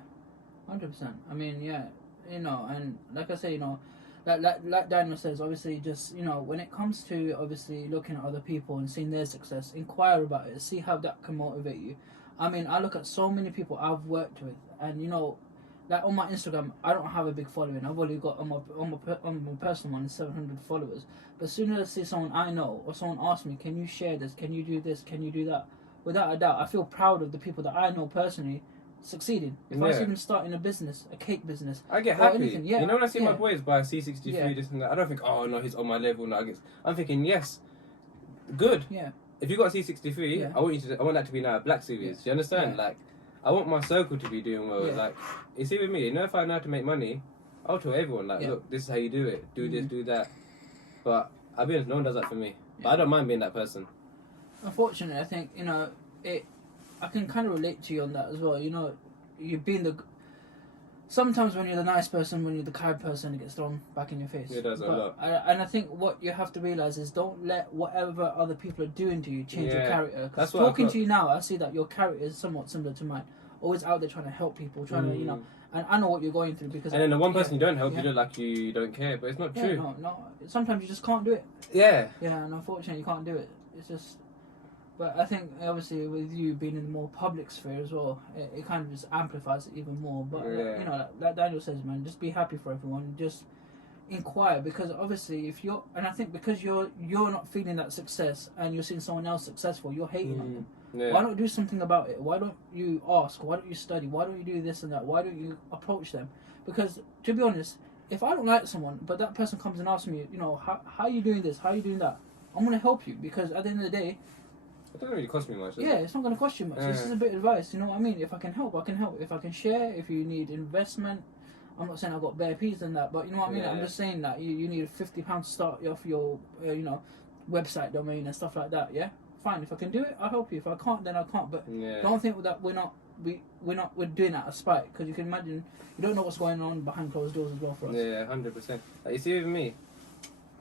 100%. I mean, yeah, you know, and like I say, you know, like Daniel says, obviously, just, you know, when it comes to obviously looking at other people and seeing their success, inquire about it, see how that can motivate you. I mean, I look at so many people I've worked with, and you know, like on my Instagram, I don't have a big following. I've only got on my personal one 700 followers. But as soon as I see someone I know or someone asks me, "Can you share this? Can you do this? Can you do that?" Without a doubt, I feel proud of the people that I know personally succeeding. If I see them starting a business, a cake business, I get or happy. anything, yeah, You know, when I see my yeah. boys buy a C63, Yeah. this and that, I don't think, oh no, he's on my level. No, I'm thinking, yes, good. Yeah, If you got a C63, Yeah. I want that to be now a black series. Yeah. Do you understand? Yeah. Like, I want my circle to be doing well. Yeah. Like, you see with me, you know, if I know how to make money, I'll tell everyone, like, Yeah. look, this is how you do it. Do this, Mhm. do that. But I'll be honest, no one does that for me. But Yeah. I don't mind being that person. Unfortunately, I think, you know, I can kind of relate to you on that as well. You know, you've been sometimes when you're the nice person, when you're the kind person, it gets thrown back in your face. It does a lot. And I think what you have to realize is don't let whatever other people are doing to you change your Yeah. character. Because That's what I talking thought. to you now, I see that your character is somewhat similar to mine. Always out there trying to help people, trying to, you know, and I know what you're going through because. And then the one person yeah, you don't help, yeah. you look like you don't care, but it's not Yeah, true. no. Sometimes you just can't do it. Yeah. Yeah, and unfortunately you can't do it. It's just. But I think obviously with you being in the more public sphere as well, it kind of just amplifies it even more. But Yeah. you know, like Daniel says, man, just be happy for everyone. Just inquire, because obviously if you're, and I think because you're not feeling that success and you're seeing someone else successful, you're hating on them. Yeah. Why not do something about it? Why don't you ask? Why don't you study? Why don't you do this and that? Why don't you approach them? Because to be honest, if I don't like someone, but that person comes and asks me, you know, how are you doing this? How are you doing that? I'm gonna help you, because at the end of the day. It doesn't really cost me much, does Yeah, it? it's not going to cost you much. This is a bit of advice, you know what I mean? If I can help, I can help. If I can share, if you need investment, I'm not saying I've got bare peas and that, but you know what I mean? Yeah. I'm just saying that you need £50 to start off your, you know, website domain and stuff like that, yeah? Fine, if I can do it, I'll help you. If I can't, then I can't. But Yeah. don't think that we're doing that out of spite, because you can imagine, you don't know what's going on behind closed doors as well for us. Yeah, 100%. Like, you see with me,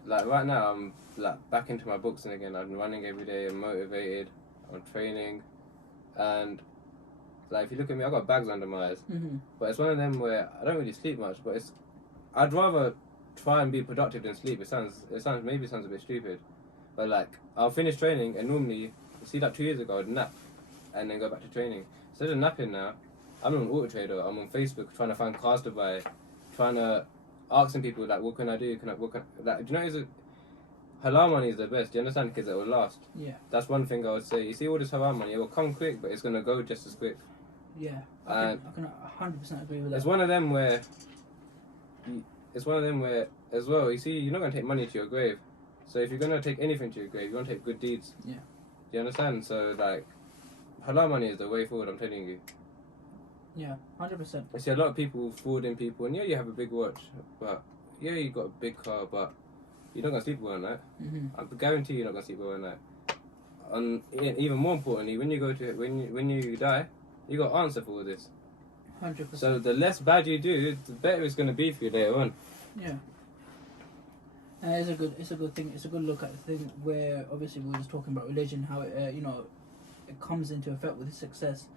like right now I'm like back into my boxing again. I'm running every day, I'm motivated, I'm training, and like if you look at me, I got bags under my eyes. Mm-hmm. But it's one of them where I don't really sleep much. But I'd rather try and be productive than sleep. It sounds a bit stupid, but like I'll finish training and normally, you see, like 2 years ago I'd nap, and then go back to training. Instead of napping now, I'm on Auto Trader. I'm on Facebook trying to find cars to buy, trying to asking people like, what can I do? Like, do you know halal money is the best. Do you understand? Because it will last. Yeah. That's one thing I would say. You see all this halal money, it will come quick, but it's gonna go just as quick. Yeah. I can 100% agree with that. It's one of them where as well. You see, you're not gonna take money to your grave. So if you're gonna take anything to your grave, you want to take good deeds. Yeah. Do you understand? So like, halal money is the way forward. I'm telling you. Yeah, 100%. I see a lot of people frauding people, and yeah, you have a big watch, but yeah, you got a big car, but you're not gonna sleep well at night. Mm-hmm. I guarantee you're not gonna sleep well at night. And even more importantly, when you die, you got to answer for all this. 100%. So the less bad you do, the better it's gonna be for you later on. Yeah. It's a good thing. It's a good look at the thing where obviously we were just talking about religion, how it, you know, it comes into effect with success.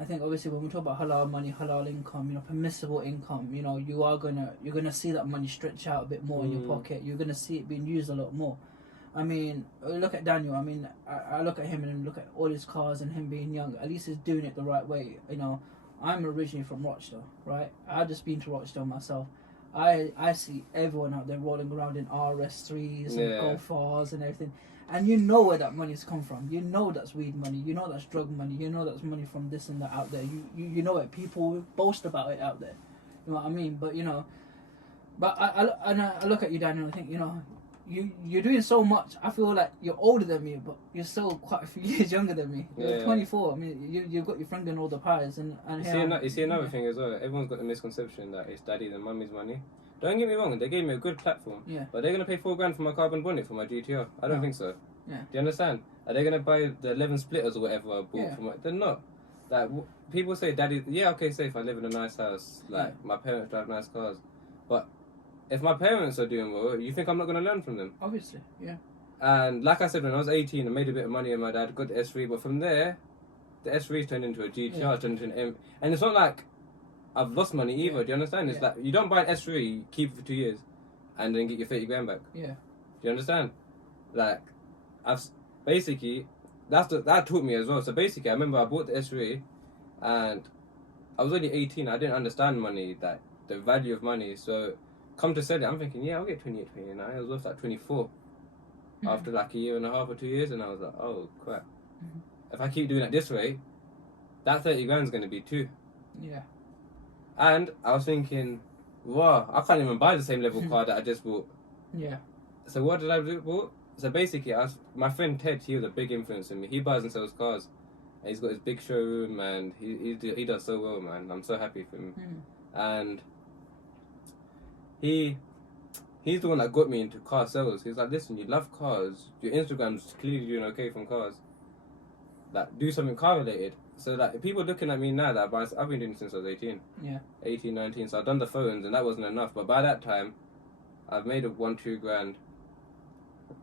I think obviously when we talk about halal money, halal income, you know, permissible income, you know, you're gonna see that money stretch out a bit more in your pocket. You're gonna see it being used a lot more. I mean, look at Daniel. I mean, I look at him and look at all his cars and him being young. At least he's doing it the right way. You know, I'm originally from Rochdale, right? I've just been to Rochdale myself. I see everyone out there rolling around in RS3s and Golf Rs and everything. And you know where that money's come from. You know that's weed money. You know that's drug money. You know that's money from this and that out there. You know it. People boast about it out there. You know what I mean? But, you know, I look at you, Daniel, and I think, you know, you're doing so much. I feel like you're older than me, but you're still quite a few years younger than me. You're 24. I mean, you've got your friend and all the pies. And you see another thing as well. Everyone's got the misconception that it's daddy's and mummy's money. Don't get me wrong, they gave me a good platform. Yeah. But they're going to pay $4,000 for my carbon bonnet for my GTR. I don't think so. Yeah. Do you understand? Are they going to buy the 11 splitters or whatever I bought for my... They're not. Like, people say daddy... Yeah, okay, say if I live in a nice house. Like, my parents drive nice cars. But if my parents are doing well, you think I'm not going to learn from them? Obviously, yeah. And like I said, when I was 18, I made a bit of money and my dad got the S3. But from there, the S3 turned into a GTR, turned into an M. And it's not like I've lost money either. Do you understand? It's like you don't buy an S3, keep it for 2 years, and then get your 30 grand back. Yeah. Do you understand? Like, I've basically that taught me as well. So basically, I remember I bought the S3, and I was only 18. I didn't understand money, that the value of money. So come to sell it, I'm thinking, yeah, I'll get 28, 29. It was worth like 24 after like a year and a half or 2 years, and I was like, oh crap. If I keep doing it this way, that 30 grand is going to be 2. Yeah. And I was thinking, wow, I can't even buy the same level car that I just bought. Yeah. So what did I do? So basically, my friend Ted, he was a big influence on me. He buys and sells cars. And he's got his big showroom, and he does so well, man. I'm so happy for him. And he's the one that got me into car sales. He's like, listen, you love cars. Your Instagram's clearly doing okay from cars. Like, do something car related. So like, people looking at me now that I've been doing it since I was 18. Yeah. 18, 19. So I've done the phones, and that wasn't enough. But by that time, I've made a 1-2 grand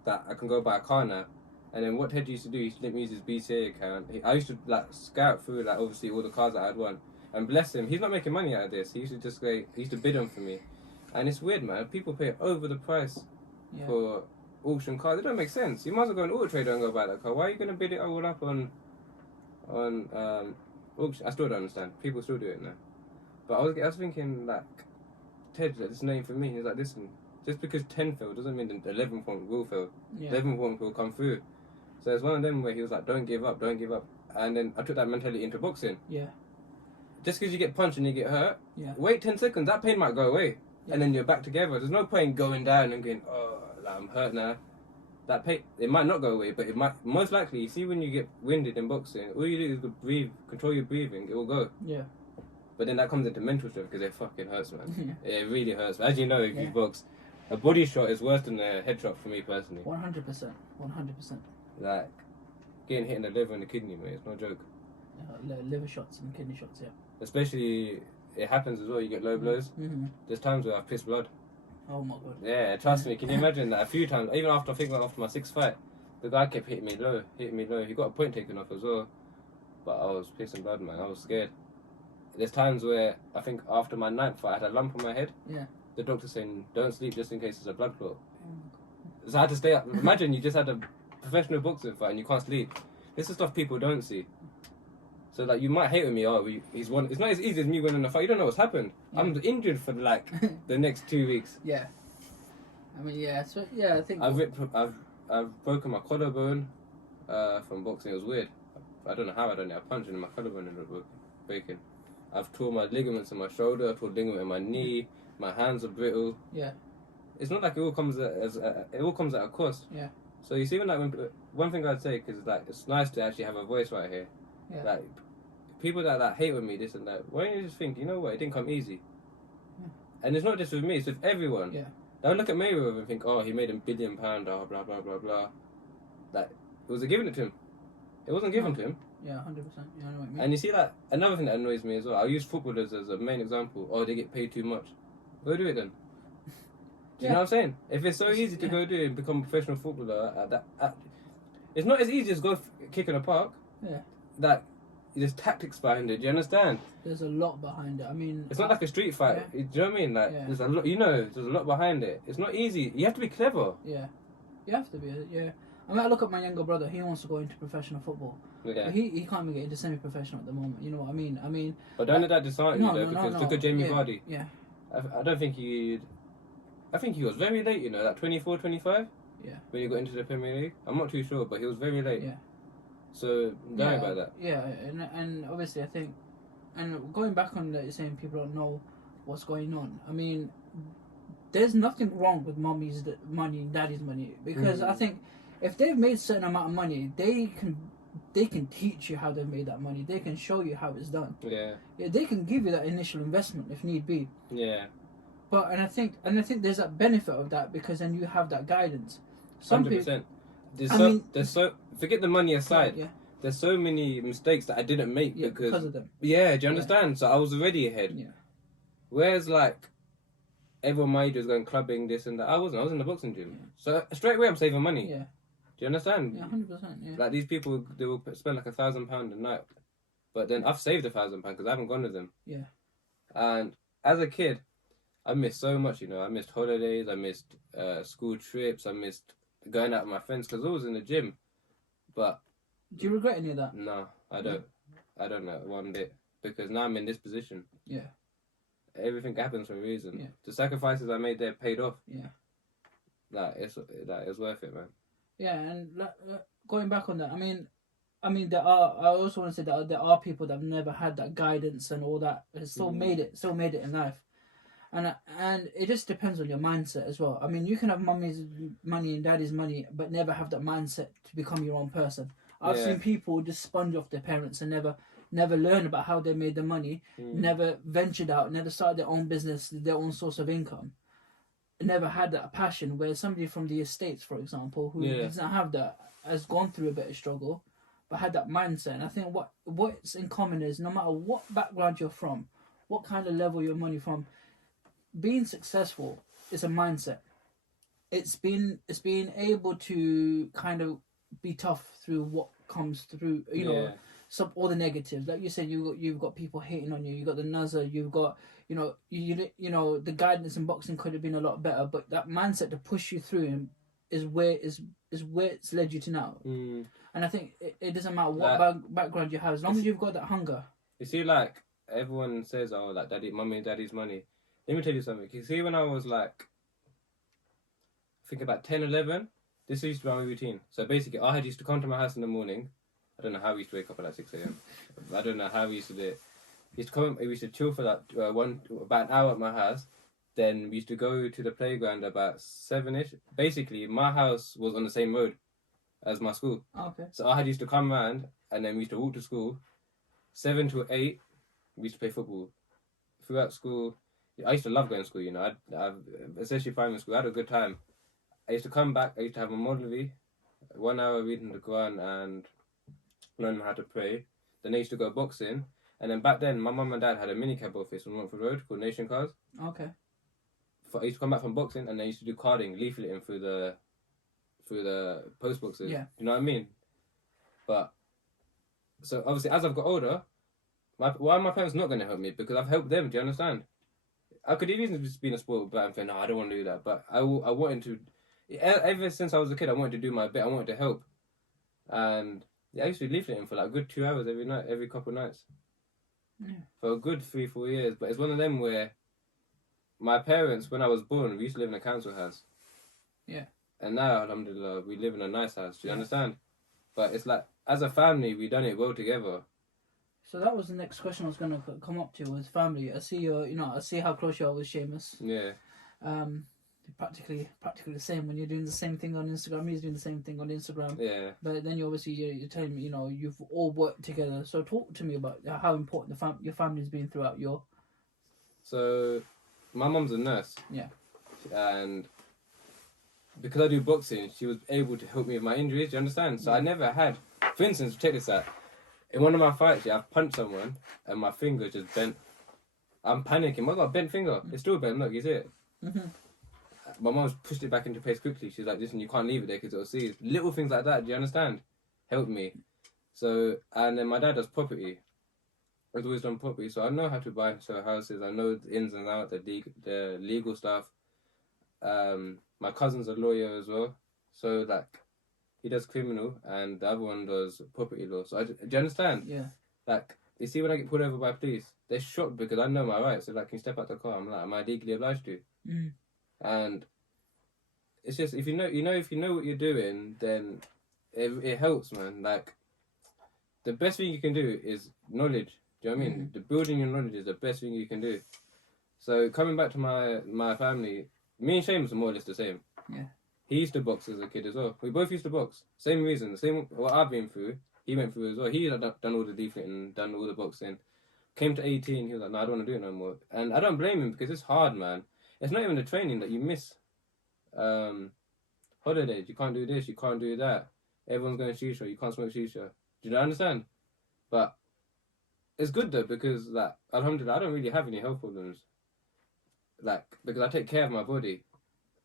that I can go buy a car now. And then what Ted used to do, he used to let me use his BCA account. I used to like scout through like obviously all the cars that I'd want. And bless him, he's not making money out of this. He used to just go, he used to bid them for me. And it's weird, man. People pay over the price for auction cars. It don't make sense. You might as well go on Auto Trader and go buy that car. Why are you gonna bid it all up on auction? I still don't understand. People still do it now. But I was thinking like, Ted, like, this name for me. He's like, listen, just because 10 failed doesn't mean the 11th one will fail. Yeah. 11th one will come through. So it's one of them where he was like, don't give up, don't give up. And then I took that mentality into boxing. Yeah. Just because you get punched and you get hurt, Yeah. wait 10 seconds, that pain might go away. Yeah. And then you're back together. There's no point going down and going, oh, like, I'm hurt now. That pain, it might not go away, but it might, most likely, you see when you get winded in boxing, all you do is breathe, control your breathing, it will go. Yeah. But then that comes into mental strength because it fucking hurts, man. Yeah. It really hurts. As you know, if you box, a body shot is worse than a head shot for me personally. 100%. 100%. Like, getting hit in the liver and the kidney, mate, it's no joke. Liver shots and kidney shots, yeah. Especially, it happens as well, you get low blows. There's times where I've pissed blood. Oh my god. Yeah, trust me, can you imagine that? A few times, even after my 6th fight, the guy kept hitting me low. He got a point taken off as well. But I was pissing blood, man, I was scared. There's times where, I think after my 9th fight, I had a lump on my head. Yeah. The doctor saying, don't sleep just in case there's a blood clot. So I had to stay up. Imagine you just had a professional boxing fight and you can't sleep. This is stuff people don't see. So like, you might hate with me, he's won. It's not as easy as me winning a fight. You don't know what's happened. Yeah. I'm injured for like the next 2 weeks. Yeah. I mean, yeah. So yeah, I think I've broken my collarbone from boxing. It was weird. I don't know how I done it. I punched in my collarbone and it breaking. I've torn my ligaments in my shoulder. I tore ligament in my knee. My hands are brittle. Yeah. It's not like it all comes at a cost. Yeah. So you see, one thing I'd say, because like it's nice to actually have a voice right here. Yeah. Like people that hate with me, this and that. Why don't you just think, you know what? It didn't come easy. Yeah. And it's not just with me; it's with everyone. Yeah. They'll look at Mayweather and think, oh, he made £1 billion, blah blah blah blah. Like, was it given to him? It wasn't given to him. Yeah, 100%. Yeah, I know what you mean. And you see, like, another thing that annoys me as well, I'll use footballers as a main example. Oh, they get paid too much. Go do it then. Do you know what I'm saying? If it's so easy to go do it and become a professional footballer, it's not as easy as go kick in a park. Yeah. That there's tactics behind it. Do you understand? There's a lot behind it. I mean, it's not like a street fight. Yeah. Do you know what I mean? Like, there's a lot. There's a lot behind it. It's not easy. You have to be clever. Yeah, you have to be. Yeah. I mean, I look at my younger brother. He wants to go into professional football. Yeah. He can't even get into semi-professional at the moment. You know what I mean? But don't let that dishearten you though, because look at Jamie Vardy. Yeah. I don't think I think he was very late. You know, like 24, 25. Yeah. When he got into the Premier League, I'm not too sure, but he was very late. Yeah. So don't worry about that. Yeah, and obviously I think, and going back on that, you're saying people don't know what's going on. I mean, there's nothing wrong with mommy's money and daddy's money, because I think if they've made a certain amount of money, they can teach you how they made that money. They can show you how it's done. Yeah. Yeah, they can give you that initial investment if need be. Yeah. But I think there's that benefit of that, because then you have that guidance. 100%. There's so forget the money aside. Yeah. There's so many mistakes that I didn't make because of them. Yeah, do you understand? So I was already ahead. Yeah. Whereas like everyone my age was going clubbing, this and that. I wasn't. I was in the boxing gym. So straight away I'm saving money. Yeah. Do you understand? Yeah, 100%. Yeah. Like these people, they will spend like £1,000 a night, but then I've saved £1,000 because I haven't gone with them. Yeah. And as a kid, I missed so much. You know, I missed holidays, I missed school trips, I missed going out with my friends because I was in the gym. But do you regret any of that? no, I don't. I don't know one bit because now I'm in this position. Yeah. Everything happens for a reason. Yeah. The sacrifices I made there paid off. Yeah. It's worth it, man. Yeah, and going back on that, I mean, there are. I also want to say that there are people that have never had that guidance and all that. Has still made it in life, and it just depends on your mindset as well. I mean, you can have mummy's money and daddy's money, but never have that mindset to become your own person. I've seen people just sponge off their parents and never learn about how they made the money, never ventured out, never started their own business, their own source of income. Never had that passion, where somebody from the estates, for example, who doesn't have that, has gone through a bit of struggle, but had that mindset. And I think what's in common is no matter what background you're from, what kind of level you're money from, being successful is a mindset. It's being able to kind of be tough through what comes through, you know, all the negatives. Like you said, you've got people hating on you. You got the nazar. You've got you know the guidance in boxing could have been a lot better, but that mindset to push you through is where it's led you to now. And I think it doesn't matter what background you have, as long as you've got that hunger. You see, like everyone says, oh, like mommy and daddy's money. Let me tell you something. You see, when I was like, I think about 10, 11, this used to be my routine. So basically, I used to come to my house in the morning. I don't know how we used to wake up at like 6 a.m. I don't know how we used to do it. We used to chill for about an hour at my house. Then we used to go to the playground about 7ish. Basically, my house was on the same road as my school. Oh, okay. So I used to come around and then we used to walk to school. 7 to 8, we used to play football. Throughout school, I used to love going to school, you know. I especially primary school, I had a good time. I used to come back, I used to have a Maulvi, 1 hour reading the Quran and learning how to pray. Then I used to go boxing. And then back then, my mum and dad had a minicab office on Montford Road called Nation Cars. Okay. I used to come back from boxing and I used to do carding, leafleting through the post boxes. Yeah. You know what I mean? But so obviously, as I've got older, why are my parents not going to help me? Because I've helped them. Do you understand? I could easily just be in a sport, but I'm saying no, I don't want to do that. But I wanted to. Ever since I was a kid, I wanted to do my bit. I wanted to help, and I used to be leafleting for like a good 2 hours every night, every couple of nights. Yeah. For a good 3-4 years. But it's one of them where my parents, when I was born, we used to live in a council house. Yeah. And now, alhamdulillah, we live in a nice house. Do you understand? But it's like, as a family, we done it well together. So that was the next question I was going to come up to, was family. I see how close you are with Seamus. Yeah. Practically the same. When you're doing the same thing on Instagram, he's doing the same thing on Instagram. Yeah. But then you're telling me, you know, you've all worked together. So talk to me about how important your family's been throughout your... So, my mum's a nurse. Yeah. And because I do boxing, she was able to help me with my injuries, do you understand? So I never had... For instance, check this out. In one of my fights, I've punched someone and my finger just bent. I'm panicking. I got a bent finger. It's still bent. Look, you see it? Mm-hmm. My mum's pushed it back into place quickly. She's like, listen, you can't leave it there because it'll seize. Little things like that, do you understand? Helped me. So, and then my dad does property. I've always done property, so I know how to buy and sell houses. I know the ins and outs, the legal stuff. My cousin's a lawyer as well. So, like, he does criminal and the other one does property law. So, do you understand? Yeah. Like, you see when I get pulled over by police, they're shocked because I know my rights. So, like, can you step out the car? I'm like, am I legally obliged to? Mm. And it's just, if you know what you're doing, then it helps, man. Like, the best thing you can do is knowledge. Do you know what I mean? The building your knowledge is the best thing you can do. So coming back to my family, me and Seamus are more or less the same. Yeah. He used to box as a kid as well. We both used to box. Same reason. The same what I've been through, he went through as well. He had done all the deflating, done all the boxing. Came to 18, he was like, no, I don't want to do it no more. And I don't blame him because it's hard, man. It's not even the training that you miss. Holidays, you can't do this, you can't do that. Everyone's going to shisha, you can't smoke shisha. Do you understand? But it's good though because, like, alhamdulillah, I don't really have any health problems. Like, because I take care of my body.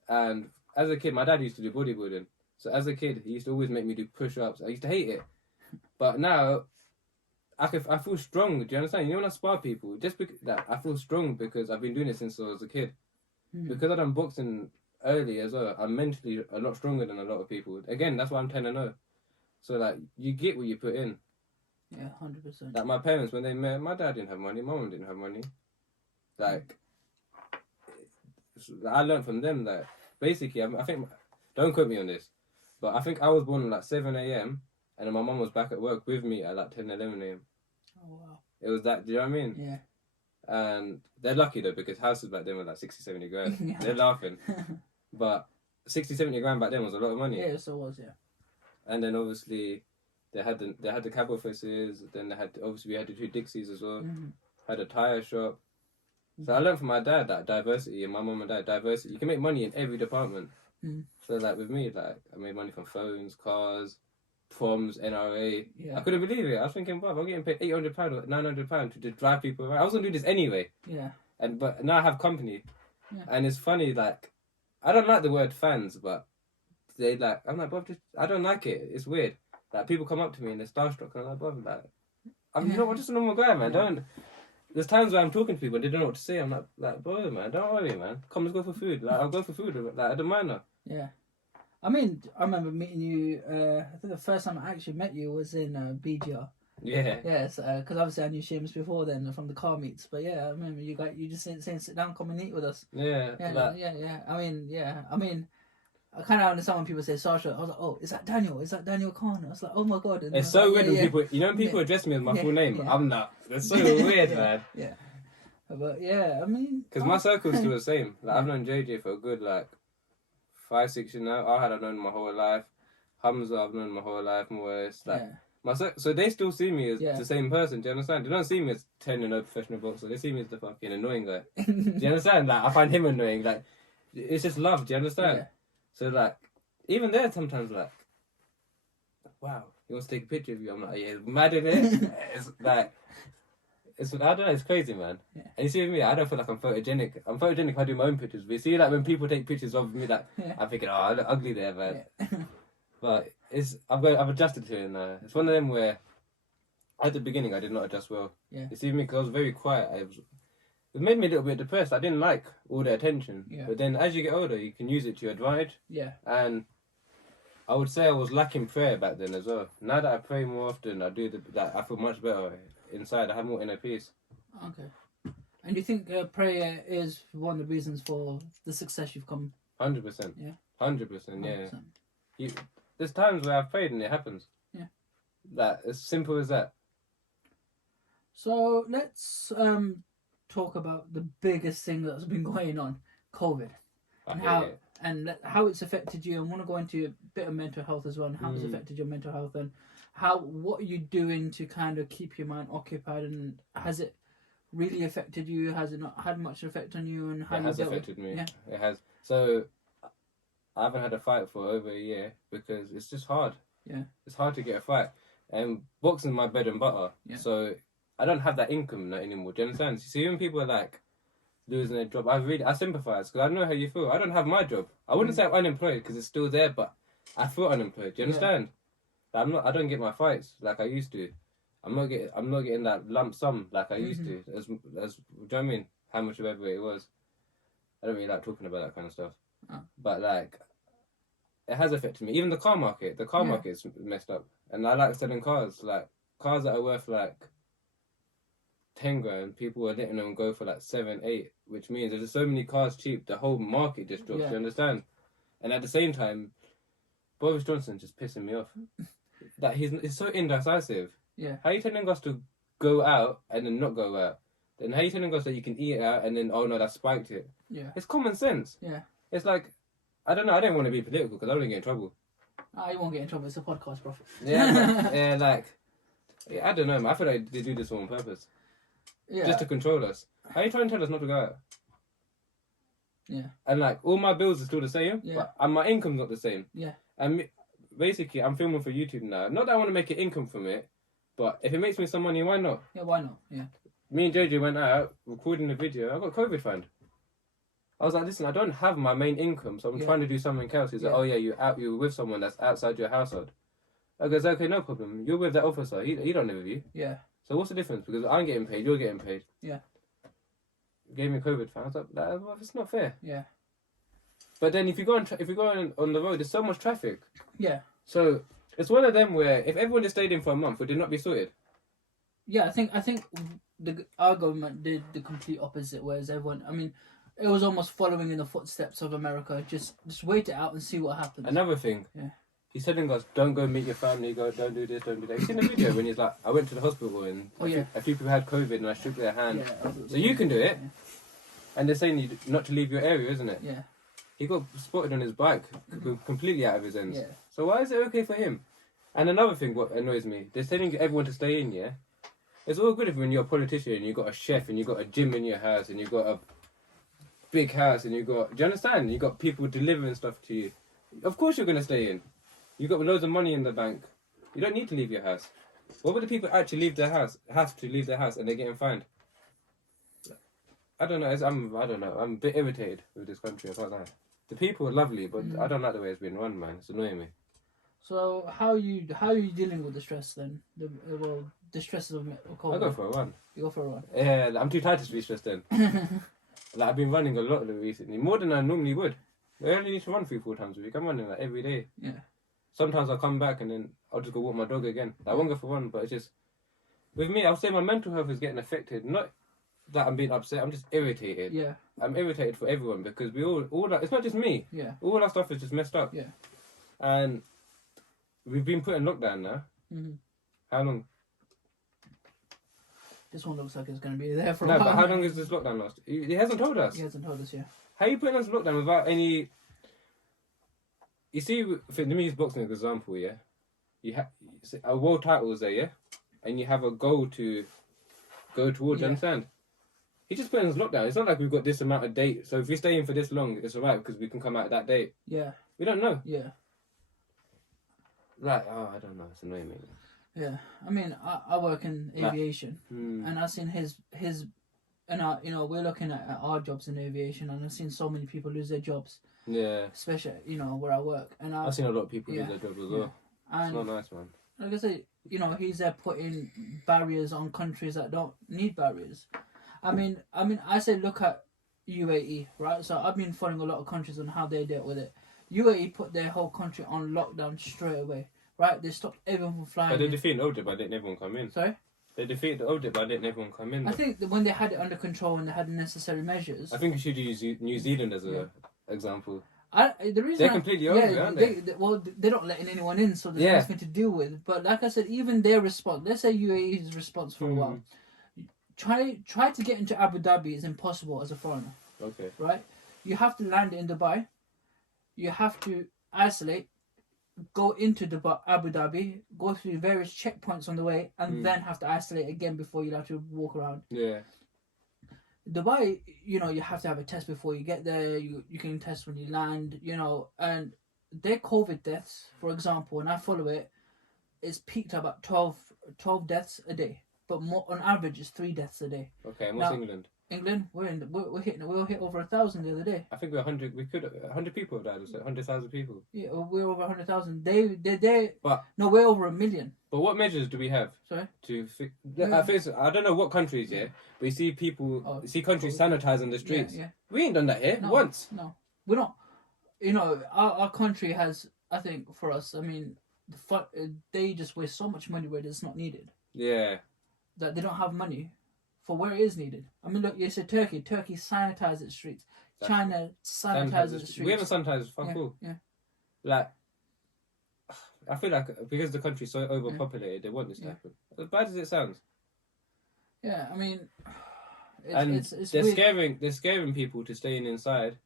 And as a kid, my dad used to do bodybuilding. So as a kid, he used to always make me do push-ups. I used to hate it, but now I feel strong. Do you understand? You know when I spar people, just because that I feel strong because I've been doing it since I was a kid. Because I've done boxing early as well, I'm mentally a lot stronger than a lot of people. Again, that's why I'm 10-0. So like, you get what you put in. Yeah, 100%. Like my parents, when they met, my dad didn't have money, my mum didn't have money. Like, I learned from them that basically, I think, don't quote me on this, but I think I was born at like 7 a.m. and then my mum was back at work with me at like 10, 11 a.m. Oh, wow. It was that, do you know what I mean? Yeah. And they're lucky though, because houses back then were like 60, 70 grand. Yeah. They're laughing. But 60, 70 grand back then was a lot of money. Yeah, so it was, yeah. And then obviously they had the cab offices. Then they had obviously we had the 2 Dixies as well. Had a tire shop. So I learned from my dad that diversity, and my mum and dad diversity. You can make money in every department. So like with me, like I made money from phones, cars, proms, NRA. Yeah. I couldn't believe it. I was thinking, wow, I'm getting paid £800 or £900 to just drive people around. I was gonna do this anyway. Yeah. But now I have company. Yeah. And it's funny, like I don't like the word fans, but they like I'm like, bro, I don't like it. It's weird. Like people come up to me and they're starstruck, and I'm like, bro, like I'm I'm just a normal guy, man. Don't. There's times where I'm talking to people and they don't know what to say. I'm like, bro, man, don't worry, man. Come, let's go for food. Like I'll go for food. Like I don't mind that. Yeah. I mean, I remember meeting you. I think the first time I actually met you was in BGR. Yeah. Yes, because obviously I knew Seamus before then from the car meets. But yeah, I remember you just saying sit down, come and eat with us. Yeah. Yeah, Like, yeah. I mean, I kind of understand when people say Sasha. I was like, oh, is that Daniel? Is that Daniel Khan? I was like, oh my god. And it's I was so like, weird when people, you know, when people address me with my full name. Yeah. I'm not. That's so weird, Yeah. man. Yeah. But yeah, I mean, Because my circle's still the same. Like I've known JJ for a good 5, 6 years now. I've known my whole life. Hamza, I've known my whole life. More or less. So they still see me as the same person. Do you understand? They don't see me as 10-0 professional boxer. They see me as the fucking annoying guy. Do you understand? Like I find him annoying. Like it's just love. Do you understand? Yeah. So like even there sometimes like, wow, he wants to take a picture of you. I'm like, yeah, mad in it. It's like. I don't know, it's crazy, man. Yeah. And you see with me, I don't feel like I'm photogenic. I'm photogenic if I do my own pictures. But you see, like when people take pictures of me, like I'm thinking, oh, I look ugly there, man. Yeah. But I've adjusted to it now. It's one of them where, at the beginning, I did not adjust well. Yeah. You see with me, because I was very quiet. It made me a little bit depressed. I didn't like all the attention. Yeah. But then, as you get older, you can use it to your advantage. Yeah. And I would say I was lacking prayer back then as well. Now that I pray more often, I feel much better inside. I have more inner peace. Okay. And you think prayer is one of the reasons for the success you've come? 100%. Yeah. 100%. Yeah. There's times where I've prayed and it happens. Yeah. That as simple as that. So let's talk about the biggest thing that's been going on, COVID, and how it's affected you. I want to go into a bit of mental health as well, and how it's affected your mental health, and what are you doing to kind of keep your mind occupied, and has it really affected you? Has it not had much effect on you? And how it has affected me. Yeah. It has. So I haven't had a fight for over a year because it's just hard. Yeah. It's hard to get a fight, and boxing's my bread and butter. Yeah. So I don't have that income anymore. Do you understand? You see, when people are like losing their job, I sympathise because I know how you feel. I don't have my job. I wouldn't say I'm unemployed because it's still there, but I feel unemployed. Do you understand? Yeah. I don't get my fights like I used to. I'm not getting that lump sum like I used to. As do you know what I mean? How much of every it was. I don't really like talking about that kind of stuff. Oh. But like, it has affected me. Even the car market. The car market's messed up. And I like selling cars. Like cars that are worth like 10 grand. People are letting them go for like 7, 8, which means there's so many cars cheap. The whole market just drops. You understand? And at the same time, Boris Johnson's just pissing me off. That he's so indecisive. Yeah. How are you telling us to go out and then not go out? Then how are you telling us that you can eat it out and then, oh no, that spiked it? Yeah. It's common sense. Yeah. It's like, I don't know, I don't want to be political because I don't want to get in trouble. You won't get in trouble, it's a podcast, bro. Yeah, I don't know, man. I feel like they do this on purpose. Yeah. Just to control us. How are you trying to tell us not to go out? Yeah. And like, all my bills are still the same, and my income's not the same. Yeah. And basically, I'm filming for YouTube now. Not that I want to make an income from it, but if it makes me some money, why not? Yeah, why not? Yeah. Me and JJ went out, recording the video. I got COVID fund. I was like, listen, I don't have my main income, so I'm trying to do something else. He's like, oh yeah, you're with someone that's outside your household. I goes, okay, no problem. You're with that officer. He don't live with you. Yeah. So what's the difference? Because I'm getting paid, you're getting paid. Yeah. Gave me COVID. I was like, well, it's not fair. Yeah. But then if you go on the road, there's so much traffic. Yeah. So it's one of them where if everyone just stayed in for a month, would it not be sorted? Yeah, I think our government did the complete opposite, whereas everyone, I mean, it was almost following in the footsteps of America. Just wait it out and see what happens. Another thing. Yeah. He's telling us, don't go meet your family, don't do this, don't do that. You seen the video when he's like, I went to the hospital and a few people had COVID and I shook their hand. Yeah, so you can do it. Yeah. And they're saying not to leave your area, isn't it? Yeah. He got spotted on his bike, completely out of his ends. Yeah. So why is it okay for him? And another thing, what annoys me, they're telling everyone to stay in, yeah? It's all good if when you're a politician and you've got a chef and you've got a gym in your house and you've got a big house and do you understand? You've got people delivering stuff to you. Of course you're going to stay in. You've got loads of money in the bank. You don't need to leave your house. What would the people actually leave their house, have to leave their house and they're getting fined? I don't know. I don't know. I'm a bit irritated with this country. I can't lie. The people are lovely, but I don't like the way it's been run, man. It's annoying me. So how are you dealing with the stress then? The stresses of COVID. I go for a run. You go for a run. Yeah, I'm too tired to be stressed then. I've been running a lot recently, more than I normally would. I only need to run 3-4 times a week. I'm running every day. Yeah. Sometimes I'll come back and then I'll just go walk my dog again. I won't go for one, but it's just with me. I'll say my mental health is getting affected. Not that I'm being upset. I'm just irritated. Yeah. I'm irritated for everyone because we all that. It's not just me. Yeah. All our stuff is just messed up. Yeah. And we've been put in lockdown now. Mm-hmm. How long? This one looks like it's going to be there for a No, while. but how long is this lockdown last? He hasn't told us. He hasn't told us, yeah. How are you putting us in lockdown without any... You see, let me use boxing as an example, yeah? You have a world title is there, yeah? And you have a goal to go towards, you understand? He just put us in lockdown. It's not like we've got this amount of date, so if we stay in for this long, it's alright because we can come out that date. Yeah. We don't know. Yeah. Like, I don't know. It's annoying me. Yeah. I mean, I work in aviation, and I've seen his and we're looking at our jobs in aviation, and I've seen so many people lose their jobs. Yeah. Especially, where I work. And I've seen a lot of people lose their jobs as well. And it's not nice, man. Like I say, he's there putting barriers on countries that don't need barriers. I mean, I say look at UAE, right? So I've been following a lot of countries on how they dealt with it. UAE put their whole country on lockdown straight away, right? They stopped everyone from flying. But they defeated Egypt by letting everyone come in. Sorry? They defeated Egypt by letting everyone come in. I think that when they had it under control and they had the necessary measures. I think you should use New Zealand as an example. The reason they're completely over it, aren't they? They're not letting anyone in, so there's nothing to deal with. But like I said, even their response, let's say UAE's response for a while, try to get into Abu Dhabi is impossible as a foreigner. Okay. Right? You have to land in Dubai. You have to isolate, go into Abu Dhabi, go through various checkpoints on the way, and then have to isolate again before you have to walk around. Yeah. Dubai, you have to have a test before you get there. You can test when you land, and their COVID deaths, for example, and I follow it, it's peaked about 12 deaths a day. But more on average, it's 3 deaths a day. Okay, and what's England? England, we'll hit over 1,000 the other day. I think we're 100. We could 100 people have died. 100,000 people. Yeah, we're over 100,000. We're over 1 million. But what measures do we have? Sorry. I don't know what countries, but you see people, countries sanitizing the streets. Yeah. We ain't done that here once. No, we're not. Our country has. I think for us, I mean, they just waste so much money where it's not needed. Yeah. That they don't have money for where it is needed. I mean, look, you said Turkey. Turkey sanitizes its streets. China sanitizes its streets. We haven't sanitized. Fuck all. Yeah. Like, I feel like because the country's so overpopulated, they want this to happen. As bad as it sounds. Yeah, I mean, it's they're scaring people to staying inside.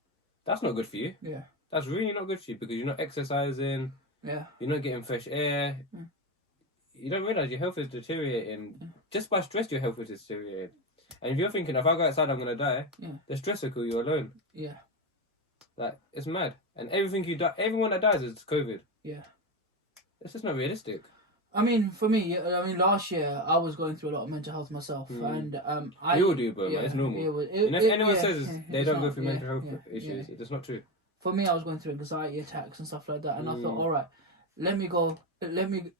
That's not good for you. Yeah. That's really not good for you because you're not exercising. Yeah. You're not getting fresh air. Mm. You don't realise your health is deteriorating. Just by stress, your health is deteriorating. And if you're thinking, if I go outside, I'm going to die, the stress will kill you alone. Yeah. Like, it's mad. And everyone that dies is COVID. Yeah. It's just not realistic. I mean, for me, last year I was going through a lot of mental health myself, and we all do, bro. yeah, It's normal. if anyone says they don't go through mental health issues, it's not true. For me, I was going through anxiety attacks and stuff like that, and I thought, all right,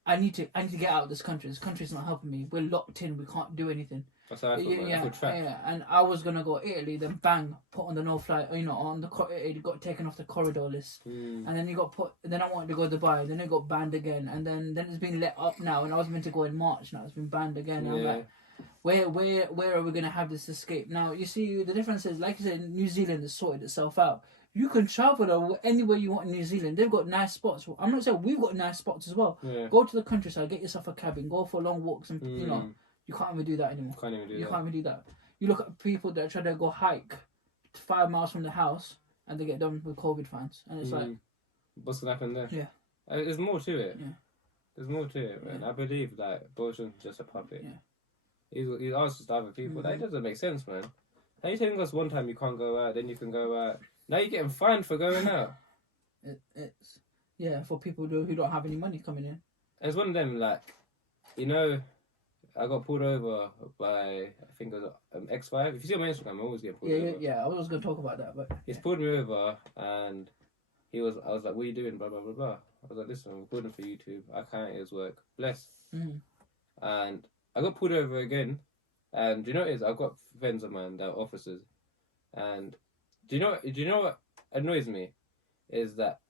I need to get out of this country. This country's not helping me. We're locked in. We can't do anything. That's how I feel, man. I feel trapped. Yeah, and I was gonna go Italy, then bang, put on the no fly. On the it got taken off the corridor list, and then you got put. Then I wanted to go to Dubai, then it got banned again, and then it's been let up now. And I was meant to go in March, now it's been banned again. I'm like, where are we gonna have this escape? Now you see the difference is, like you said, New Zealand has sorted itself out. You can travel anywhere you want in New Zealand. They've got nice spots. I'm not saying we've got nice spots as well. Yeah. Go to the countryside, get yourself a cabin, go for long walks, and you can't even do that anymore. Can't even do that. You look at people that try to go hike 5 miles from the house and they get done with COVID fines, and it's like, what's gonna happen there? Yeah, there's more to it. Yeah, there's more to it, man. I believe that Bolson's just a puppet. Yeah, he answers to other people. That doesn't make sense, man. How you telling us one time you can't go out, then you can go out? Now you're getting fined for going out. It's for people who don't have any money coming in. And it's one of them, like, I got pulled over by, I think it was X5. If you see on my Instagram, I always get pulled over. Yeah, I was going to talk about that, but... He's pulled me over, and I was like, what are you doing, blah, blah, blah, blah. I was like, listen, I'm recording for YouTube. I can't hear his work. Bless. And I got pulled over again, and do you know what it is? I've got friends of mine that are officers, and do you know what annoys me? Is that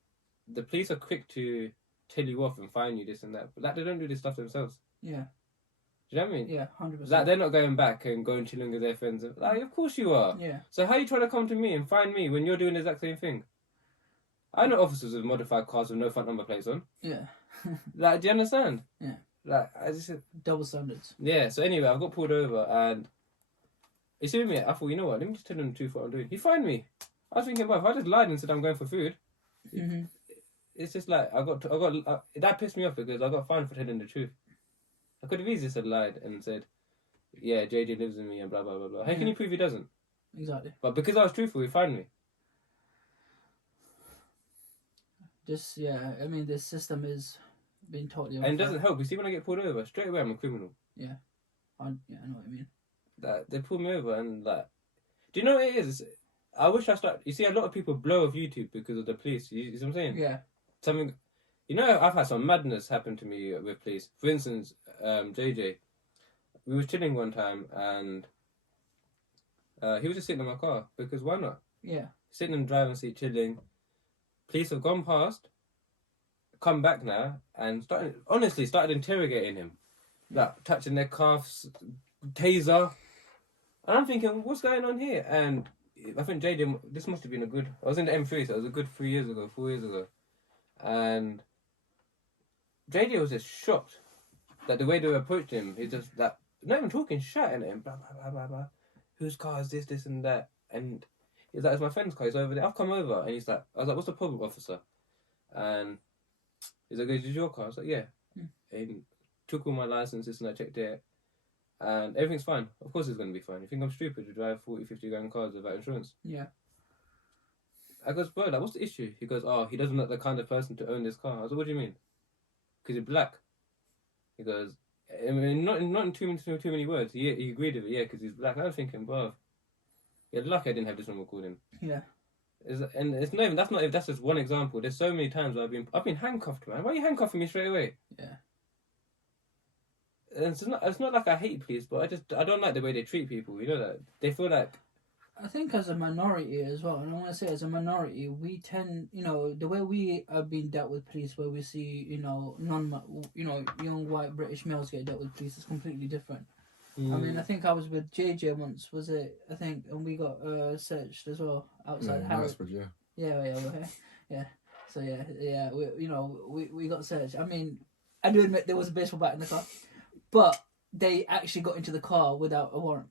the police are quick to tell you off and fine you this and that, but like, they don't do this stuff themselves. Yeah. Do you know what I mean? Yeah, 100%. Like, they're not going back and going chilling with their friends. Like, of course you are. Yeah. So how are you trying to come to me and find me when you're doing the exact same thing? I know officers with modified cars with no front number plates on. Yeah. Like, do you understand? Yeah. Like, I just... Double standards. Yeah, so anyway, I got pulled over, and you see me, I thought, you know what, let me just tell them the truth what I'm doing. He fined me. I was thinking, well, if I just lied and said I'm going for food, it's just like, that pissed me off because I got fined for telling the truth. I could have easily said lied and said, yeah, JJ lives with me and blah, blah, blah, blah. How can you prove he doesn't? Exactly. But because I was truthful, he fined me. Just, this system is being totally unfair. And it doesn't help. You see, when I get pulled over, straight away I'm a criminal. Yeah. I know what you mean. They pull me over and, like... Do you know what it is? I wish I started... You see, a lot of people blow off YouTube because of the police. You see what I'm saying? Yeah. Something... You know, I've had some madness happen to me with police. For instance, JJ, we were chilling one time and he was just sitting in my car because why not? Yeah. Sitting in the driving seat, chilling. Police have gone past, come back now, and started interrogating him. Like, touching their cuffs, taser. And I'm thinking, what's going on here? And I think JJ, this must have been I was in the M3, so it was a good 4 years ago. And JJ was just shocked that the way they approached him, he just like not even talking, shouting at him, blah blah blah blah blah. Whose car is this and that? And he's like, it's my friend's car. He's over there. I've come over, and he's like, I was like, what's the problem, officer? And he's like, is it your car? I was like, yeah. And took all my licenses and I checked it, and everything's fine. Of course, it's gonna be fine. You think I'm stupid to drive 40, 50 grand cars without insurance? Yeah. I goes, bro, like, what's the issue? He goes, oh, he doesn't look the kind of person to own this car. I was like, what do you mean? Because you're black. He goes, I mean, not in too many words. He agreed with it, yeah, because he's black. I was thinking, bro, you're lucky I didn't have this one recording. Yeah. And it's not even, that's just one example. There's so many times where I've been handcuffed, man. Why are you handcuffing me straight away? Yeah. And it's not like I hate police, but I don't like the way they treat people. You know that they feel like. I think as a minority as well, and I want to say as a minority, we tend, the way we are being dealt with police, where we see, young white British males get dealt with police is completely different. I mean, I think I was with JJ once, was it? I think, and we got searched as well outside Harrods. Yeah. So we got searched. I mean, I do admit there was a baseball bat in the car, but they actually got into the car without a warrant.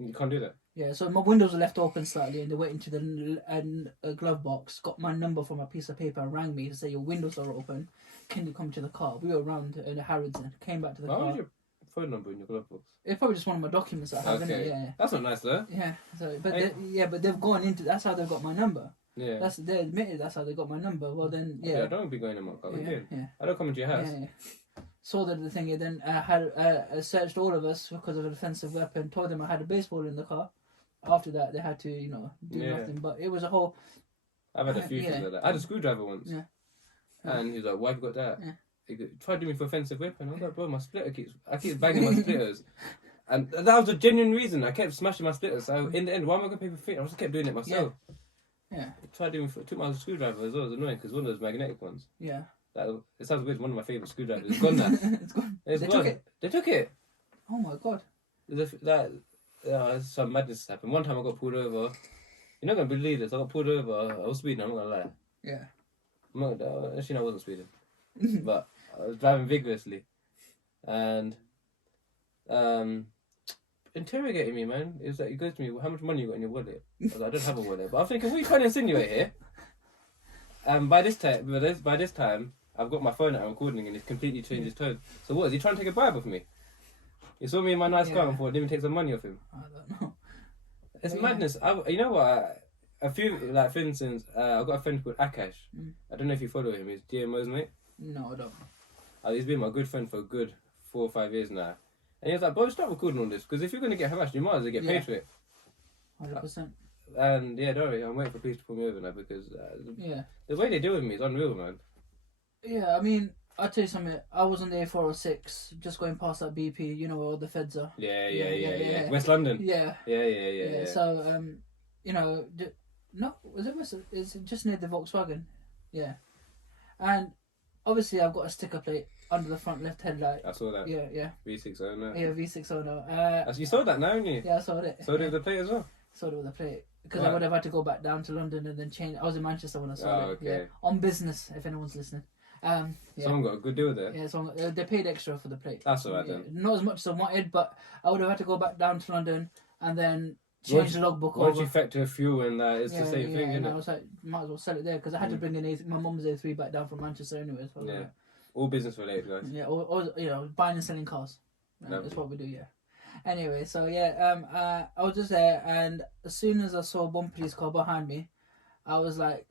You can't do that. Yeah, so my windows were left open slightly, and they went into the glove box, got my number from a piece of paper, and rang me to say your windows are open. Can you come to the car? We were around the Harrods and came back to the car. Why was your phone number in your glove box? It's probably just one of my documents that I have in it. Yeah. That's not nice, though. Yeah. So, but they've gone into. That's how they've got my number. Yeah. They admitted that's how they got my number. Well then, yeah. Okay, I don't be going in my car. Yeah. I don't come into your house. Yeah. saw the thing, and then had searched all of us because of a defensive weapon. Told them I had a baseball in the car. After that, they had to, do nothing. But it was a whole. I've had a few things like that. I had a screwdriver once. Yeah. And he was like, "Why have you got that?" Yeah. He tried to do me for offensive weapon. I was like, "Bro, my splitter I keep banging my splitters." And that was a genuine reason. I kept smashing my splitters. So in the end, why am I going to pay for fit? I just kept doing it myself. Yeah. Tried doing took my screwdriver as well. It was annoying because one of those magnetic ones. Yeah. It sounds weird. One of my favourite screwdrivers. It's gone now. It's gone. They took it. They took it. Oh my god. Some madness happened. One time I got pulled over. You're not going to believe this. I got pulled over. I was speeding. I'm not going to lie. Yeah. Actually, no, I wasn't speeding. But I was driving vigorously. And interrogating me, man. It was like, he goes to me, "How much money you got in your wallet?" I was like, "I don't have a wallet." But I'm thinking, what are you trying to insinuate here? And by this time, I've got my phone out and recording, and it's completely changed his tone. So what, is he trying to take a bribe off me? He saw me in my nice car and thought, "Let me take some money off him." I don't know. It's madness. You know what? For instance, I've got a friend called Akash. I don't know if you follow him. He's GMO's mate. No, I don't. He's been my good friend for a good 4 or 5 years now. And he was like, "Bro, stop recording all this, because if you're going to get harassed, you might as well get paid for it." 100%. And don't worry, I'm waiting for police to pull me over now, because the way they deal with me is unreal, man. Yeah, I mean, I'll tell you something. I was on the A406, just going past that BP, you know where all the feds are. Yeah. West London. Yeah. Yeah. So, no, was it West? It's just near the Volkswagen. Yeah. And obviously I've got a sticker plate under the front left headlight. I saw that. Yeah. V6 owner. Yeah, V6 owner. You saw that now, haven't you? Yeah, I saw it. Saw it with the plate as well? Saw it with the plate. Because I would have had to go back down to London and then change. I was in Manchester when I saw it. Okay. Yeah. On business, if anyone's listening. Someone got a good deal there. Yeah, they paid extra for the plate. That's alright then. Not as much as I wanted, but I would have had to go back down to London and then change the logbook over. Once you factor fuel in that, it's the same thing, isn't it? I was like, might as well sell it there, because I had to bring in my mum's A3 back down from Manchester anyway. So all business related, guys. Yeah, or buying and selling cars. That's what we do, Anyway, so I was just there, and as soon as I saw one police car behind me, I was like,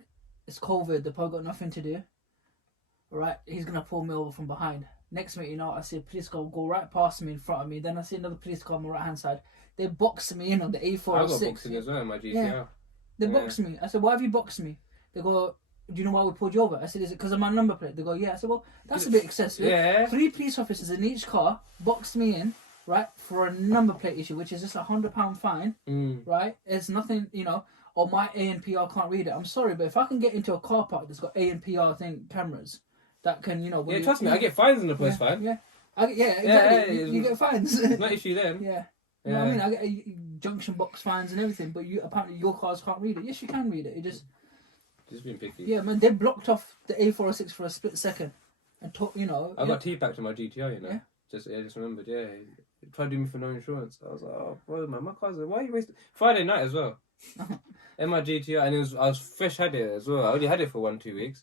it's COVID, they've probably got nothing to do. Right, he's gonna pull me over from behind. Next minute, I see a police car go right past me in front of me. Then I see another police car on my right hand side. They boxed me in on the A406. I got boxed in as well in my GTR. Yeah. They boxed me. I said, "Why have you boxed me?" They go, "Do you know why we pulled you over?" I said, "Is it because of my number plate?" They go, "Yeah." I said, "Well, that's a bit excessive." Yeah. 3 police officers in each car boxed me in, right, for a number plate issue, which is just £100 fine, right? It's nothing, or my ANPR can't read it. I'm sorry, but if I can get into a car park that's got ANPR cameras that can, trust me, I get fines in the post fine. Yeah. Exactly. You get fines. No issue then. Yeah. You know what I mean? I get junction box fines and everything, but apparently your cars can't read it. Yes, you can read it. It just being picky. Yeah, man, they blocked off the A406 for a split second, and I got T-packed to my GTR, Yeah. Just remembered. Yeah, he tried to do me for no insurance. I was like, "Oh, bro, man, my car's why are you wasting?" Friday night as well. In my GTR, and I was fresh had it as well. I only had it for 1-2 weeks.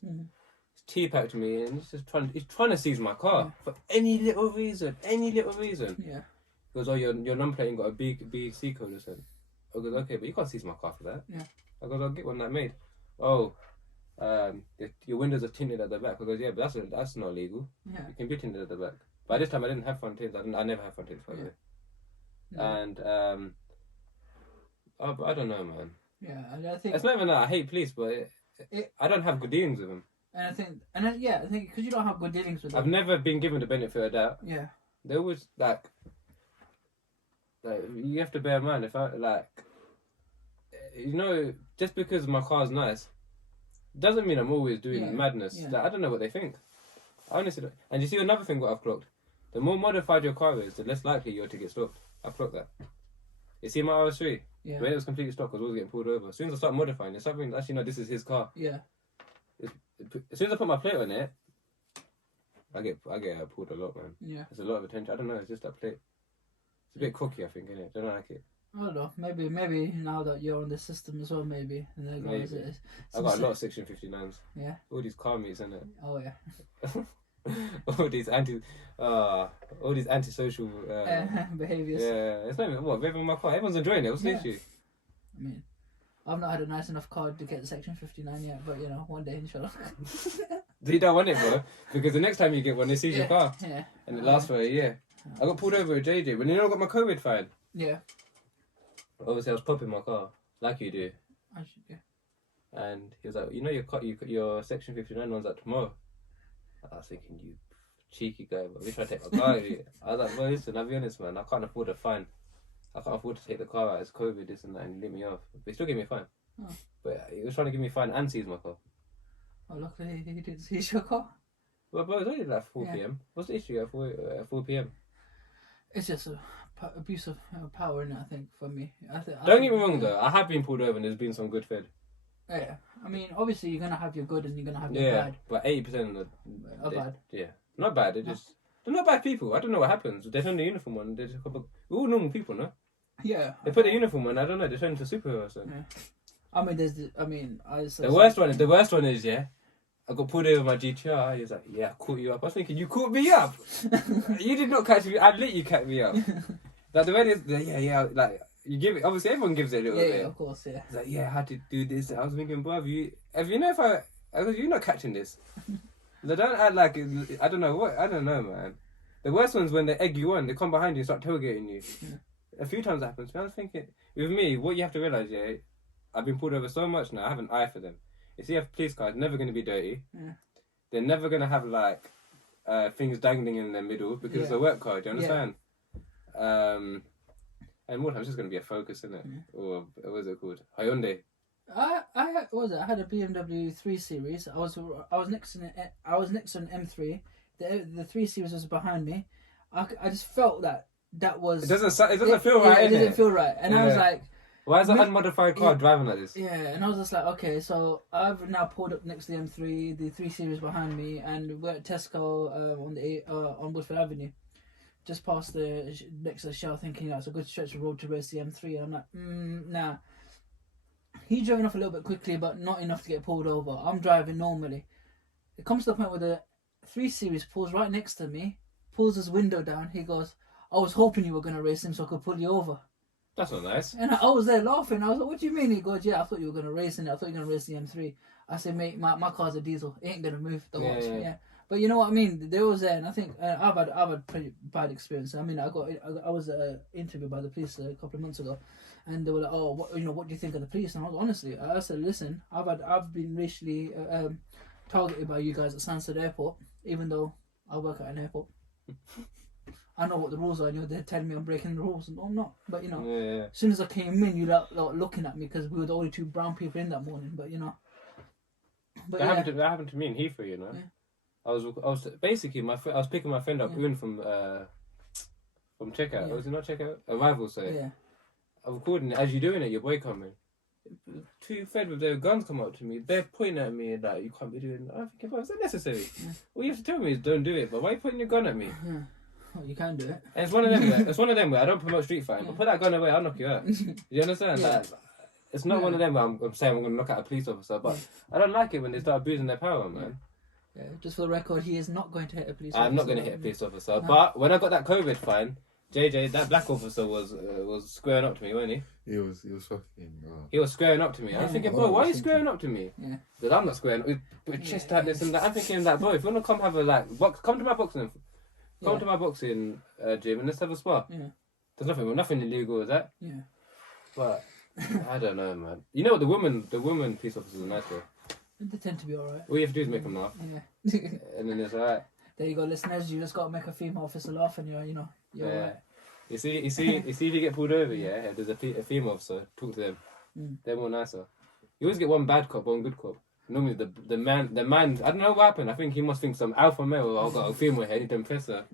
T-packed me, and he's trying to seize my car for any little reason. Yeah. He goes, "Oh, your number plate got a BC code or something." I goes, "Okay, but you can't seize my car for that." Yeah. I goes, "I'll get one that made." "Oh, your windows are tinted at the back." I goes, "Yeah, but that's not legal. Yeah. You can be tinted at the back." By this time, I didn't have front tints. I never have front tints, by the way. And I don't know, man. Yeah, I think it's not even that I hate police, but I don't have good dealings with them. And I think because you don't have good dealings with them. I've never been given the benefit of doubt. Yeah. They always like you have to bear in mind, if I just because my car's nice doesn't mean I'm always doing madness. Yeah. Like, I don't know what they think. I honestly don't. And you see another thing what I've clocked, the more modified your car is, the less likely you're to get stopped. I've clocked that. You see my RS3? Yeah. When it was completely stock, I was always getting pulled over. As soon as I start modifying it, something actually no, this is his car. Yeah. As soon as I put my plate on it, I get pulled a lot, man. Yeah. There's a lot of attention. I don't know, it's just that plate. It's a bit cocky, I think, isn't it? Don't like it. I don't know. Maybe now that you're on the system as well, maybe. And then Maybe. I got a lot of Section 59s. Yeah. All these car meets, innit? Oh yeah. all these antisocial behaviours. Yeah, it's not even what revving my car. Everyone's enjoying it. What's the issue? I mean, I've not had a nice enough car to get Section 59 yet, but one day inshallah. You don't want it, bro, because the next time you get one, they seize your car, and it lasts for a year. I got pulled over at JJ when I got my COVID fine. Yeah. Obviously, I was popping my car like you do, Yeah. and he was like, your Section 59 one's like tomorrow. I was thinking, you cheeky guy, but we try to take my car. I was like, well, listen, I'll be honest, man, I can't afford a fine. I can't afford to take the car out. It's COVID, this and that, and he let me off. But he still gave me a fine. Oh. But he was trying to give me a fine and seize my car. Oh, luckily he didn't seize your car. Well, but it was only like 4 p.m. What's the issue at 4 p.m.? It's just abuse of power, in it, I think, for me. Don't get me wrong, though. I have been pulled over and there's been some good fed. Yeah. I mean, obviously, you're going to have your good and you're going to have your bad. But 80% of are bad. Yeah. Not bad. They're not bad people. I don't know what happens. They turn the uniform on. We're all normal people, no? Yeah. They put the uniform on. I don't know. They turn into superheroes. So. Yeah. I mean, the worst one is, I got pulled over my GTR. He was like, I caught you up. I was thinking, you caught me up. You did not catch me. I let you catch me up. Like the way it is, like you give it. Obviously, everyone gives it a little bit. Yeah, of course, yeah. It's like, I had to do this. I was thinking, bro, you're not catching this. They don't act like I don't know, man. The worst one's when they egg you on. They come behind you and start tailgating you. Yeah. A few times that happens. I was thinking, with me, what you have to realize, I've been pulled over so much now. I have an eye for them. If you have police cars, never going to be dirty. Yeah. They're never going to have like things dangling in their middle because it's a work car. Do you understand? Yeah. And more times it's just going to be a Focus, isn't it? Yeah. Or what is it called? Hyundai. I had a BMW 3 Series. I was next to an M3. The 3 Series was behind me. I just felt that was. It doesn't feel right. It didn't feel right, and I was like, why is an unmodified car driving like this? Yeah, and I was just like, okay, so I've now pulled up next to the M3, the 3 Series behind me, and we're at Tesco on Woodford Avenue, just past next to the Shell, thinking it's a good stretch of road to race the M3. And I'm like, nah. He driven off a little bit quickly, but not enough to get pulled over. I'm driving normally. It comes to the point where the 3 Series pulls right next to me, pulls his window down. He goes, I was hoping you were going to race him so I could pull you over. That's not nice. And I was there laughing. I was like, what do you mean? He goes, I thought you were going to race in it. I thought you were going to race the M3. I said, mate, my car's a diesel. It ain't going to move. Yeah. But you know what I mean? They was there, and I think I've had pretty bad experience. I mean, I was interviewed by the police a couple of months ago, and they were like, "Oh, what do you think of the police?" And I said, "Listen, I've been racially targeted by you guys at Stansted Airport, even though I work at an airport. I know what the rules are, and they're telling me I'm breaking the rules, and I'm not. But as soon as I came in, you like looking at me because we were the only 2 brown people in that morning. But that happened to me in Heathrow, you know. Yeah. I was basically I was picking my friend up even from checkout. Was it not checkout? Arrival, say. Yeah. I'm recording it as you're doing it. Your boy coming. 2 fed with their guns come up to me. They're pointing at me like, you can't be doing that. I'm thinking, well, is that necessary? Yeah. All you have to tell me is don't do it. But why are you pointing your gun at me? Yeah. Well, you can do it. And it's one of them where I don't promote street fighting, but put that gun away, I'll knock you out. You understand? Yeah. It's not one of them where I'm saying I'm going to knock out a police officer, but I don't like it when they start abusing their power, man. Yeah, just for the record, he is not going to hit a police officer. I'm not going to hit a police officer. No. But when I got that COVID fine, JJ, that black officer was squaring up to me, wasn't he? He was fucking. He was squaring up to me. I was thinking, bro, why are you squaring up to me? Yeah. Because I'm not squaring. With chest tightness and that. I'm thinking that, bro, if you want to come have a come to my boxing, to my boxing gym and let's have a spar. Yeah. There's nothing illegal with that. Yeah. But I don't know, man. You know what? The woman police officers are nice though. They tend to be alright. All you have to do is make them laugh. Yeah. And then it's alright. There you go, listeners. You just got to make a female officer laugh, and you're right. You see, if you get pulled over, if there's a female officer, talk to them. They're more nicer. You always get one bad cop, one good cop. Normally the man. I don't know what happened. I think he must think some alpha male. I've got a female here. I need to impress her.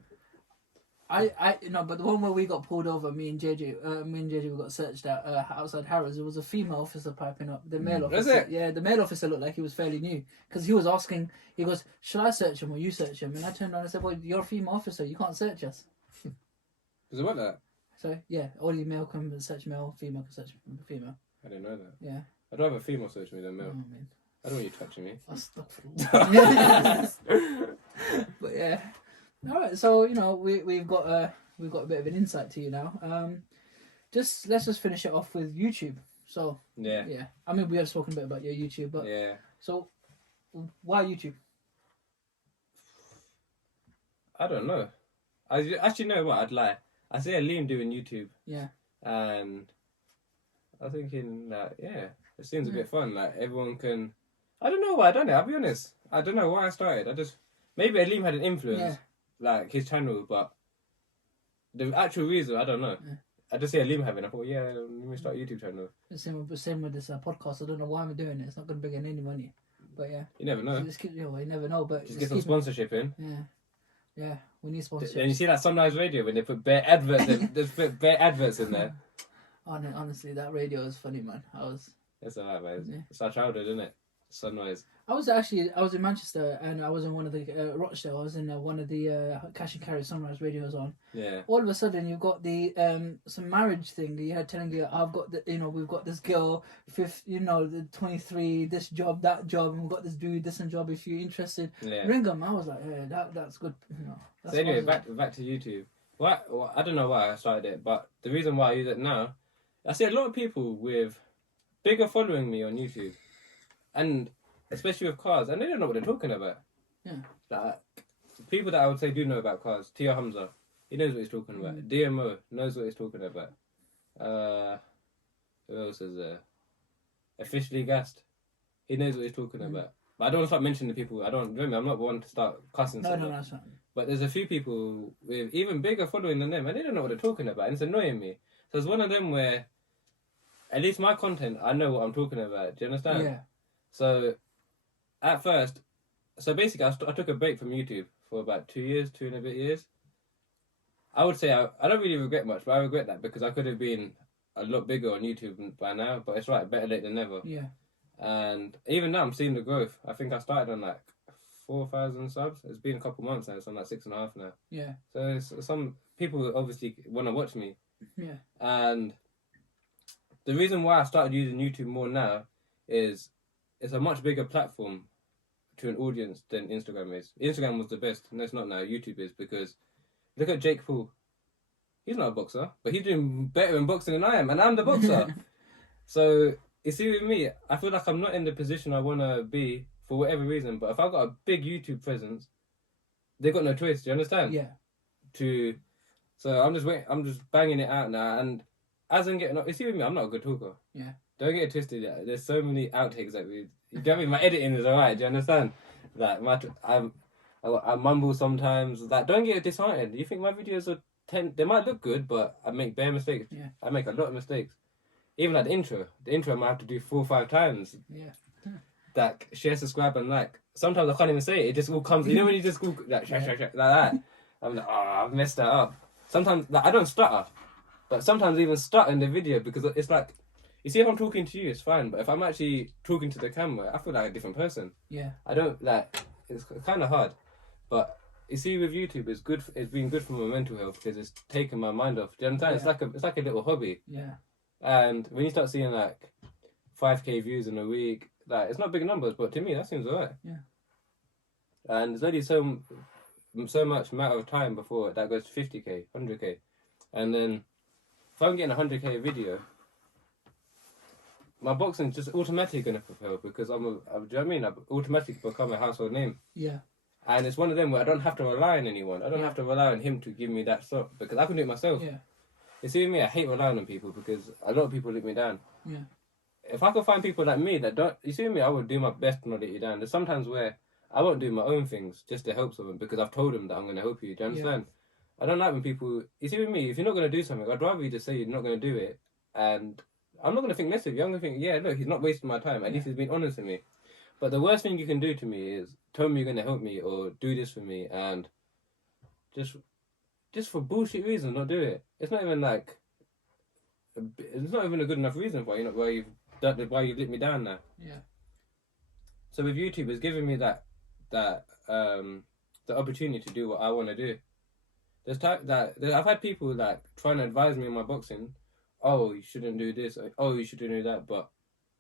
But the one where we got pulled over, me and JJ, we got searched at outside Harrods. It was a female officer piping up. The male officer. Is it? Yeah, the male officer looked like he was fairly new because he was asking. He goes, "Should I search him or you search him?" And I turned around and said, "Well, you're a female officer. You can't search us." Does it want that? So yeah, only male can search male, female can search female. I didn't know that. Yeah. I'd rather female search me than male. Oh, man. I don't want you touching me. But yeah. All right, so we've got a bit of an insight to you now. Let's just finish it off with YouTube. So yeah. I mean, we have spoken a bit about your YouTube, but yeah. So why YouTube? I don't know. I actually know what I'd lie. I see Liam doing YouTube. Yeah. And I'm thinking that it seems a bit fun. Like everyone can. I don't know why I done it. I'll be honest. I don't know why I started. I just maybe Liam had an influence, like his channel, but the actual reason I don't know. Yeah. I just see Liam having. I thought, let me start a YouTube channel. Same with this podcast. I don't know why I'm doing it. It's not going to bring in any money, but yeah. You never know. So you never know, but just get some sponsorship in. Yeah. We need sponsorship. And you see that Sunrise Radio when they put bare adverts. There's bare adverts in there. Honestly, that radio is funny, man. It's alright, man. It's our childhood, isn't it? Sunrise. I was in Manchester and I was in one of the Rochdale. I was in one of the cash and carry Sunrise radios on. Yeah. All of a sudden, you've got the some marriage thing. You had telling you, I've got we've got this girl, the 23, this job, that job, and we've got this dude, this and job. If you're interested, ring them. I was like, that's good. That's so anyway, back to YouTube. Well, I don't know why I started it, but the reason why I use it now, I see a lot of people with bigger following me on YouTube. And especially with cars, and they don't know what they're talking about. Yeah. Like, people that I would say do know about cars. Tia Hamza, he knows what he's talking about. DMO knows what he's talking about. Who else is there? Officially Gassed, he knows what he's talking about. But I don't want to start mentioning the people. I'm not one to start cussing. No, that's not. But there's a few people with even bigger following than them, and they don't know what they're talking about, and it's annoying me. So it's one of them where, at least my content, I know what I'm talking about. Do you understand? Yeah. So, at first, basically I took a break from YouTube for about 2 and a bit years. I would say I don't really regret much, but I regret that because I could have been a lot bigger on YouTube by now, but it's right, better late than never. Yeah. And even now I'm seeing the growth. I think I started on like 4,000 subs. It's been a couple months now, so I'm like 6.5 now. Yeah. So some people obviously want to watch me. Yeah. And the reason why I started using YouTube more now is it's a much bigger platform to an audience than Instagram is. Instagram was the best, and that's not now. YouTube is, because look at Jake Paul. He's not a boxer, but he's doing better in boxing than I am, and I'm the boxer. So, you see with me, I feel like I'm not in the position I want to be for whatever reason, but if I've got a big YouTube presence, they've got no choice, do you understand? Yeah. So I'm just banging it out now, and as I'm getting up, you see with me, I'm not a good talker. Yeah. Don't get it twisted. There's so many outtakes that you know what I mean? My editing is alright. Do you understand? Like I mumble sometimes. Like, don't get disheartened. You think my videos are they might look good, but I make bare mistakes. Yeah. I make a lot of mistakes. Even like the intro I might have to do 4 or 5 times. Yeah. Like share, subscribe, and like. Sometimes I can't even say it. It just all comes. You know when you just go like like that. I'm like, I've messed that up. Sometimes like I don't stutter, but sometimes I even stutter in the video because it's like. You see, if I'm talking to you, it's fine. But if I'm actually talking to the camera, I feel like a different person. Yeah. I don't like. It's kind of hard, but you see, with YouTube, it's good. It's been good for my mental health because it's taken my mind off. Do you understand? Yeah. It's like a little hobby. Yeah. And when you start seeing like 5K views in a week, like it's not big numbers, but to me that seems alright. Yeah. And there's only so much matter of time before that goes to 50K, 100K, and then if I'm getting a 100K video. My boxing's just automatically going to propel because do you know what I mean? I've automatically become a household name. Yeah. And it's one of them where I don't have to rely on anyone. I don't have to rely on him to give me that stuff because I can do it myself. Yeah. You see with me, I hate relying on people because a lot of people let me down. Yeah. If I could find people like me that don't, you see with me, I would do my best to not let you down. There's sometimes where I won't do my own things just to help someone because I've told them that I'm going to help you. Do you understand? Yeah. I don't like when people, you see with me, if you're not going to do something, I'd rather you just say you're not going to do it and I'm not going to think less of you. I'm going to think, yeah, look, he's not wasting my time. At least he's been honest with me. But the worst thing you can do to me is tell me you're going to help me or do this for me and just for bullshit reasons, not do it. It's not even like, it's not even a good enough reason why you let me down now. Yeah. So with YouTube, it's giving me the opportunity to do what I want to do. I've had people like trying to advise me on my boxing. Oh, you shouldn't do this. Oh, you shouldn't do that. But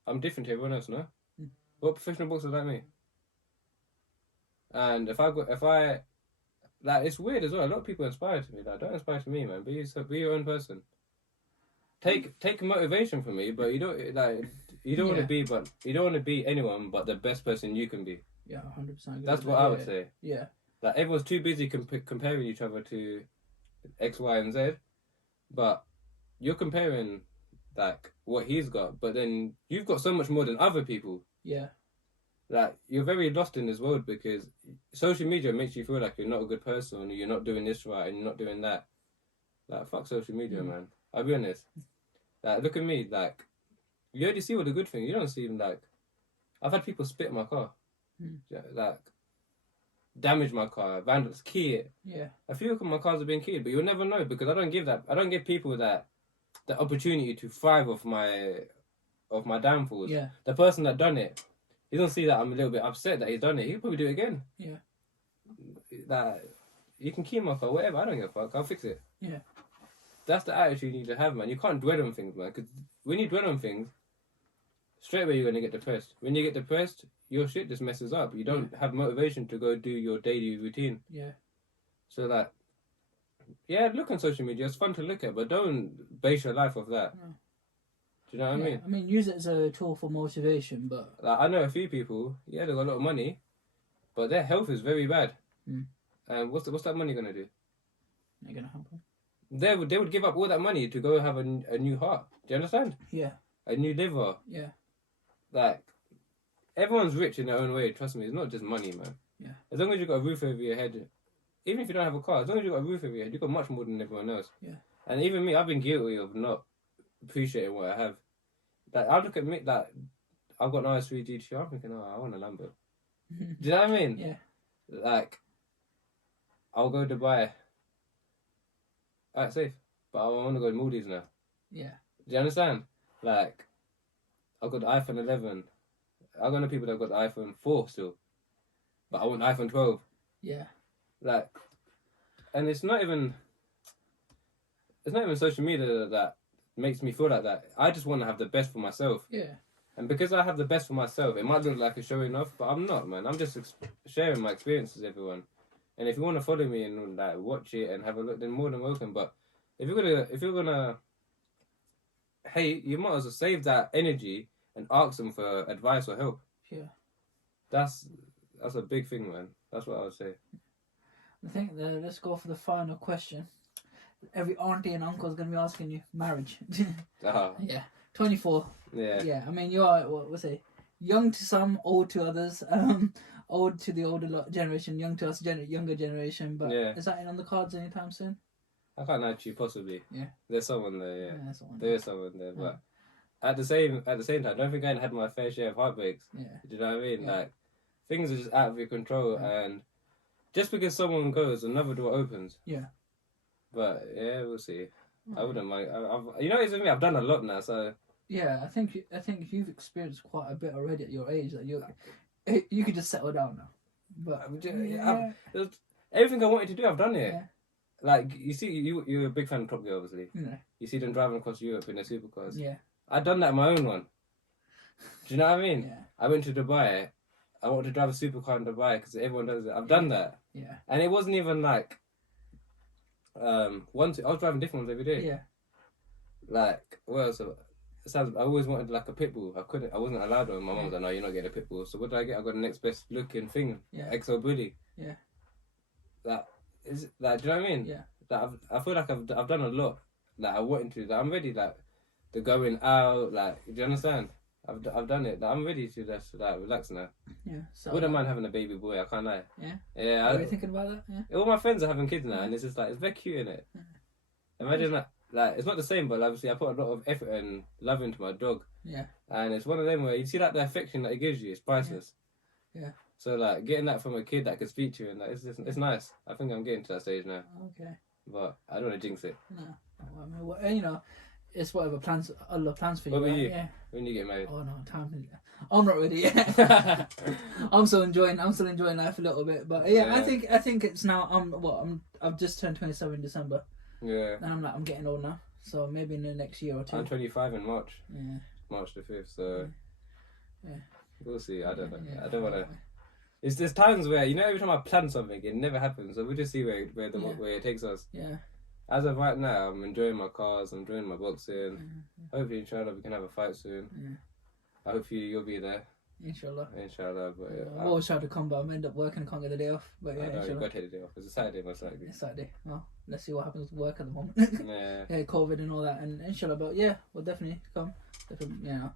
I'm different to everyone else, no? What professional boxers like me? And if I, like, it's weird as well. A lot of people inspire to me. Like, don't inspire to me, man. Be your own person. Take motivation from me, but you don't want to be anyone but the best person you can be. Yeah, 100%. That's what I would say. Yeah. Like everyone's too busy comparing each other to X, Y, and Z, but you're comparing like what he's got, but then you've got so much more than other people. Yeah. Like you're very lost in this world because social media makes you feel like you're not a good person, or you're not doing this right, and you're not doing that. Like fuck social media, man. I'll be honest. Like look at me. Like you only see all the good things. You don't see like I've had people spit in my car, like damage my car, vandals, key it. Yeah. A few of my cars have been keyed, but you'll never know because I don't give people that the opportunity to thrive off my downfalls. Yeah. The person that done it, he doesn't see that I'm a little bit upset that he's done it. He'll probably do it again. Yeah. That you can key my car, whatever. I don't give a fuck. I'll fix it. Yeah. That's the attitude you need to have, man. You can't dwell on things, man. Because when you dwell on things, straight away you're gonna get depressed. When you get depressed, your shit just messes up. You don't have motivation to go do your daily routine. Yeah. So that, yeah, look on social media. It's fun to look at, but don't base your life off that. No. Do you know what I mean? I mean, use it as a tool for motivation, but Like, I know a few people. Yeah, they got a lot of money, but their health is very bad. And what's that money gonna do? Not gonna happen. They would give up all that money to go have a new heart. Do you understand? Yeah. A new liver. Yeah. Like, everyone's rich in their own way. Trust me, it's not just money, man. Yeah. As long as you've got a roof over your head, even if you don't have a car, as long as you've got a roof over your head, you've got much more than everyone else. Yeah. And even me, I've been guilty of not appreciating what I have. Like, I look at me, like, I've got an IS3 GTR, I'm thinking, oh, I want a Lambo. Do you know what I mean? Yeah. Like, I'll go Dubai. Alright, safe. But I want to go to Maldives now. Yeah. Do you understand? Like, I've got the iPhone 11. I know people that have got the iPhone 4 still. But I want the iPhone 12. Yeah. Like, and it's not even social media that makes me feel like that. I just want to have the best for myself. Yeah. And because I have the best for myself, it might look like a showing off, but I'm not, man. I'm just sharing my experiences with everyone. And if you want to follow me and like watch it and have a look, then more than welcome. But if you're gonna hate, you might as well save that energy and ask them for advice or help. Yeah. That's a big thing, man. That's what I would say. I think let's go for the final question. Every auntie and uncle is going to be asking you marriage. Yeah. 24. Yeah. Yeah. I mean, you are what's it? Young to some, old to others. Old to the older generation, young to us, younger generation. But yeah. Is that on the cards anytime soon? I can't lie to you, possibly. Yeah. There's someone there. Yeah. Someone there is someone there, but at the same time, I don't think I had my fair share of heartbreaks. Yeah. Do you know what I mean? Yeah. Like, things are just out of your control, and just because someone goes, another door opens. Yeah. But yeah, we'll see. I wouldn't mind. You know, it's with me. I've done a lot now, so. Yeah, I think you've experienced quite a bit already at your age. That you could just settle down now. But everything I wanted to do, I've done it. Yeah. Like you see, you're a big fan of Top Gear, obviously. Yeah. You see them driving across Europe in their supercars. Yeah. I've done that in my own one. Do you know what I mean? Yeah. I went to Dubai. I wanted to drive a supercar in Dubai because everyone does it. I've done that. Yeah. And it wasn't even like I was driving different ones every day. Yeah. Like what else? I always wanted like a pit bull. I wasn't allowed one. My mum was like, no, you're not getting a pit bull. So what did I get? I got the next best looking thing. Yeah. XO Bully. Yeah. That is like, do you know what I mean? Yeah. Like I feel like I've done a lot. Like I wanted to. Like, I'm ready. Like the going out. Like do you understand? I've done it. Like, I'm ready to just like relax now. Yeah. So Wouldn't mind having a baby boy. I can't lie. Yeah. Yeah. Are you thinking about that? Yeah. All my friends are having kids now, and it's just like it's very cute, isn't it? Imagine that. Like it's not the same, but obviously I put a lot of effort and love into my dog. Yeah. And it's one of them where you see like the affection that it gives you, it's priceless. Yeah. So like getting that from a kid that can speak to you and like it's nice. I think I'm getting to that stage now. Okay. But I don't want to jinx it. No. I mean, you know, it's whatever plans Allah plans for you. What about right? you? Yeah. When you get married? Oh no, time. I'm not ready yet. I'm still enjoying life a little bit, but yeah. I think it's now. I've just turned 27 in December. Yeah. And I'm getting old now, so maybe in the next year or two. I'm 25 in March. Yeah. March the 5th. So. Yeah. We'll see. I don't know. Yeah. I don't want to. There's times where every time I plan something, it never happens. So we'll just see where it takes us. Yeah. As of right now, I'm enjoying my cars. I'm enjoying my boxing. Hopefully, inshallah, we can have a fight soon. Yeah. I hope you'll be there. Inshallah. Inshallah, but I always try to come, but I end up working and can't get the day off. But yeah, I know, inshallah. you've got to take the day off. It's a Saturday, most likely. It's Saturday. Well, let's see what happens with work at the moment. Yeah. Yeah, COVID and all that, and inshallah. But yeah, we'll definitely come. Definitely, you know.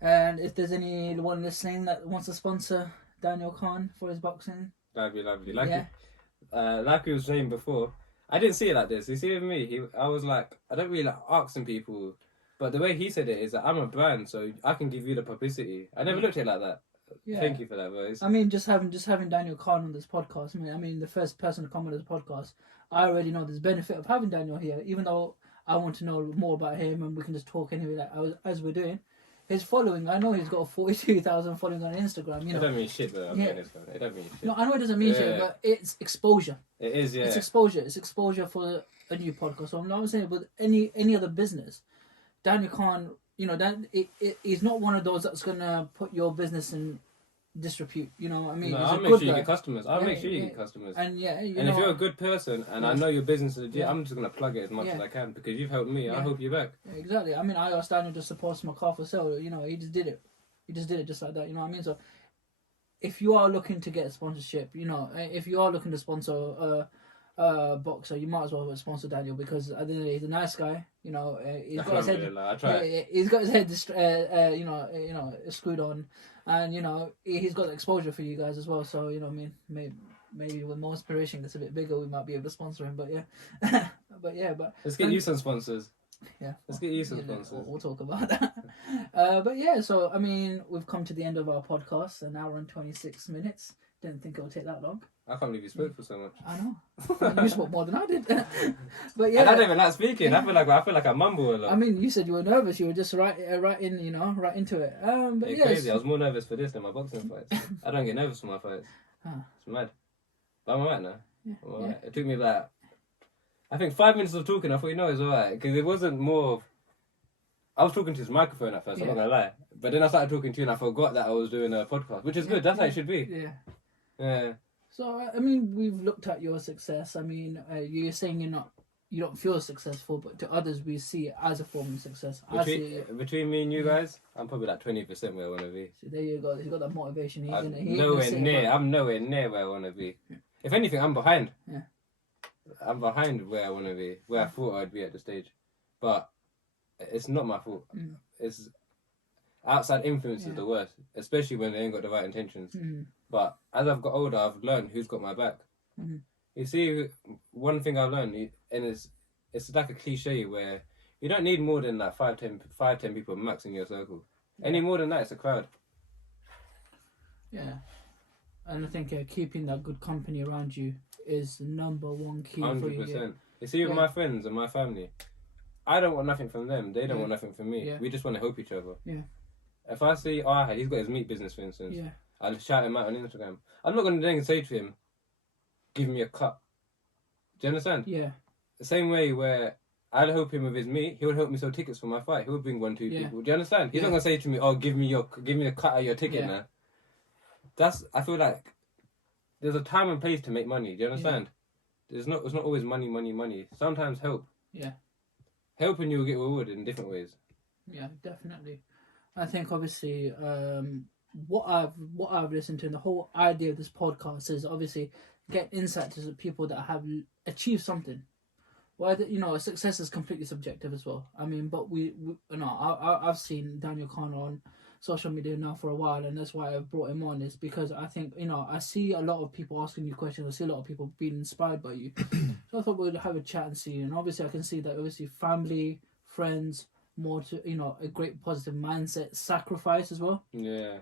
And if there's anyone listening that wants to sponsor Daniel Khan for his boxing, That'd be lovely. Like we was saying before, I didn't see it like this. You see, with me, I was like, I don't really like asking people, but the way he said it is that I'm a brand, so I can give you the publicity. I never looked at it like that. Yeah. Thank you for that, boys. I mean, just having Daniel Khan on this podcast. I mean, the first person to come on this podcast, I already know there's benefit of having Daniel here. Even though I want to know more about him, and we can just talk anyway, as we're doing. His following, I know he's got 42,000 following on Instagram. You know, it don't mean shit though. It don't mean shit. No, I know it doesn't mean shit, but it's exposure. It is, yeah. It's exposure. It's exposure for a new podcast. So I'm not saying with any other business, Daniel Khan. You know, he's not one of those that's gonna put your business in disrepute. You know what I mean? No, he's I'll make sure you get customers. I'll make sure you get customers. And if you're a good person and I know your business is legit, I'm just gonna plug it as much as I can because you've helped me. I help you back. Yeah, exactly. I mean, I asked Daniel just to post my car for sale. You know, he just did it. He just did it just like that. You know what I mean? So, if you are looking to get a sponsorship, you know, if you are looking to sponsor a boxer, you might as well sponsor Daniel because at the end of the day, he's a nice guy. You know, he's got his head. He's got his head, screwed on, and you know he's got the exposure for you guys as well. So you know, I mean, maybe with more inspiration gets a bit bigger, we might be able to sponsor him. But yeah, but let's get you some sponsors. Yeah, let's get you some sponsors. We'll talk about that. But yeah, so I mean, we've come to the end of our podcast, an hour and 26 minutes. Didn't think it would take that long. I can't believe you spoke for so much. I know. You spoke more than I did. But yeah, and I don't even like speaking. I feel like I mumble a lot. I mean, you said you were nervous. You were just right into it. But it's crazy. I was more nervous for this than my boxing fights. I don't get nervous for my fights. It's mad. But I'm alright now. Yeah. It took me about, I think 5 minutes of talking. I thought, it's alright because it wasn't more of. I was talking to his microphone at first. I'm not gonna lie. But then I started talking to you and I forgot that I was doing a podcast, which is good. That's how it should be. Yeah. Yeah. So I mean, we've looked at your success. I mean, you're saying you don't feel successful, but to others we see it as a form of success. Between me and you guys, I'm probably like 20% where I want to be. So there you go. He's got that motivation. I'm nowhere near where I want to be. If anything, I'm behind. Yeah. I'm behind where I want to be, where I thought I'd be at the stage, but it's not my fault. It's outside influence is the worst, especially when they ain't got the right intentions. But as I've got older, I've learned who's got my back. You see, one thing I've learned, and it's like a cliche where you don't need more than like 5-10 people max in your circle. Any more than that, it's a crowd. Yeah, and I think keeping that good company around you is the number one key 100%. For you. 100%. You see, with my friends and my family, I don't want nothing from them. They don't want nothing from me. We just want to help each other. Yeah. If I see, he's got his meat business, for instance. Yeah. I'll shout him out on Instagram. I'm not going to then say to him, give me a cut. Do you understand? Yeah. The same way where I'll help him with his meat, he would help me sell tickets for my fight. He would bring 1-2 people. Do you understand? He's not going to say to me, give me a cut of your ticket now. I feel like there's a time and place to make money. Do you understand? It's not always money. Sometimes help. Yeah. Help and you'll get rewarded in different ways. Yeah, definitely. I think obviously what I've listened to and the whole idea of this podcast is obviously get insight to people that have achieved something. Well, success is completely subjective as well. I mean, but I've seen Daniel Khan on social media now for a while, and that's why I brought him on. Is because I think I see a lot of people asking you questions. I see a lot of people being inspired by you. So I thought we'd have a chat and see. And obviously, I can see that family, friends, more to a great positive mindset, sacrifice as well. Yeah.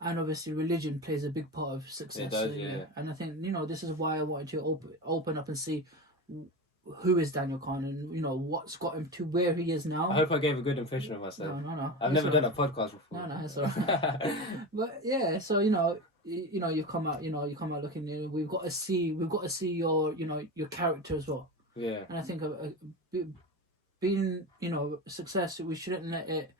And obviously, religion plays a big part of success. It does, yeah. And I think this is why I wanted to open up and see who is Daniel Khan and what's got him to where he is now. I hope I gave a good impression of myself. No. I've never done a podcast before. No, it's alright. But yeah, so you've come out looking. We've got to see your your character as well. Yeah. And I think being success, we shouldn't let it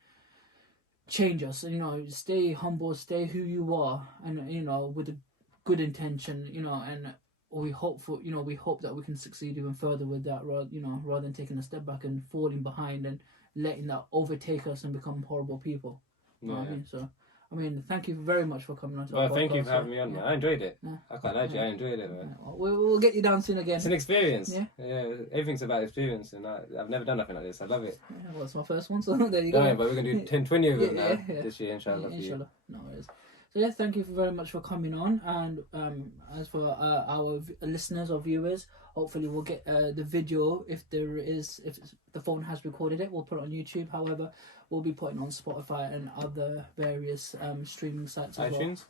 change us. Stay humble, stay who you are, and with a good intention. And we hope that we can succeed even further with that, rather than taking a step back and falling behind and letting that overtake us and become horrible people. You know what I mean? So I mean, thank you very much for coming on to Well, our thank you podcast, for having me on, man. I enjoyed it. Yeah. I can't lie to you, I enjoyed it, man. We'll get you down soon again. It's an experience. Yeah. Everything's about experience, and I've never done nothing like this. I love it. Yeah, well, it's my first one, so there you go. Yeah, but we're gonna do 10, 20 of them now Yeah. this year, inshallah. Inshallah. No worries. So yeah, thank you very much for coming on. And as for our listeners or viewers, hopefully we'll get the video if the phone has recorded it. We'll put it on YouTube. However, we'll be putting on Spotify and other various streaming sites as well. iTunes.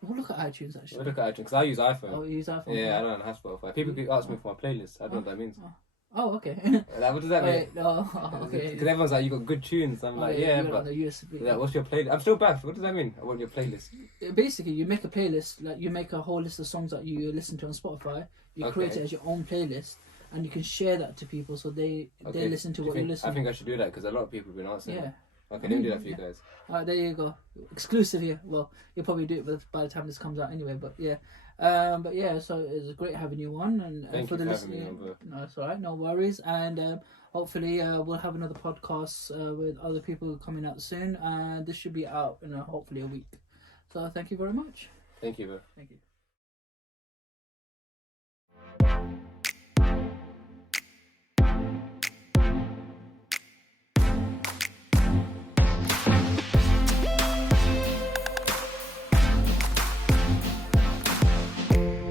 We'll look at iTunes actually. We'll look at iTunes because I use iPhone. Oh, you use iPhone? Yeah, I don't have Spotify. People keep asking me for my playlist. I don't know what that means. Oh, okay. What does that mean? Wait, no, okay. Because everyone's like, you got good tunes. I'm like, yeah, but the USB. yeah, what's your playlist? I'm still back. What does that mean? I want your playlist. Basically, you make a playlist, like you make a whole list of songs that you listen to on Spotify. You create it as your own playlist, and you can share that to people so they listen to what you listen. I think I should do that because a lot of people have been asking. Yeah. Okay, let me do that for you guys. Alright, there you go. Exclusive here. Well, you'll probably do it by the time this comes out anyway, but yeah. So it was great having you on, and Thank for you the for listening. having me on, bro. No, it's alright, no worries. And hopefully we'll have another podcast with other people coming out soon, and this should be out in hopefully a week. So thank you very much. Thank you, bro. Thank you.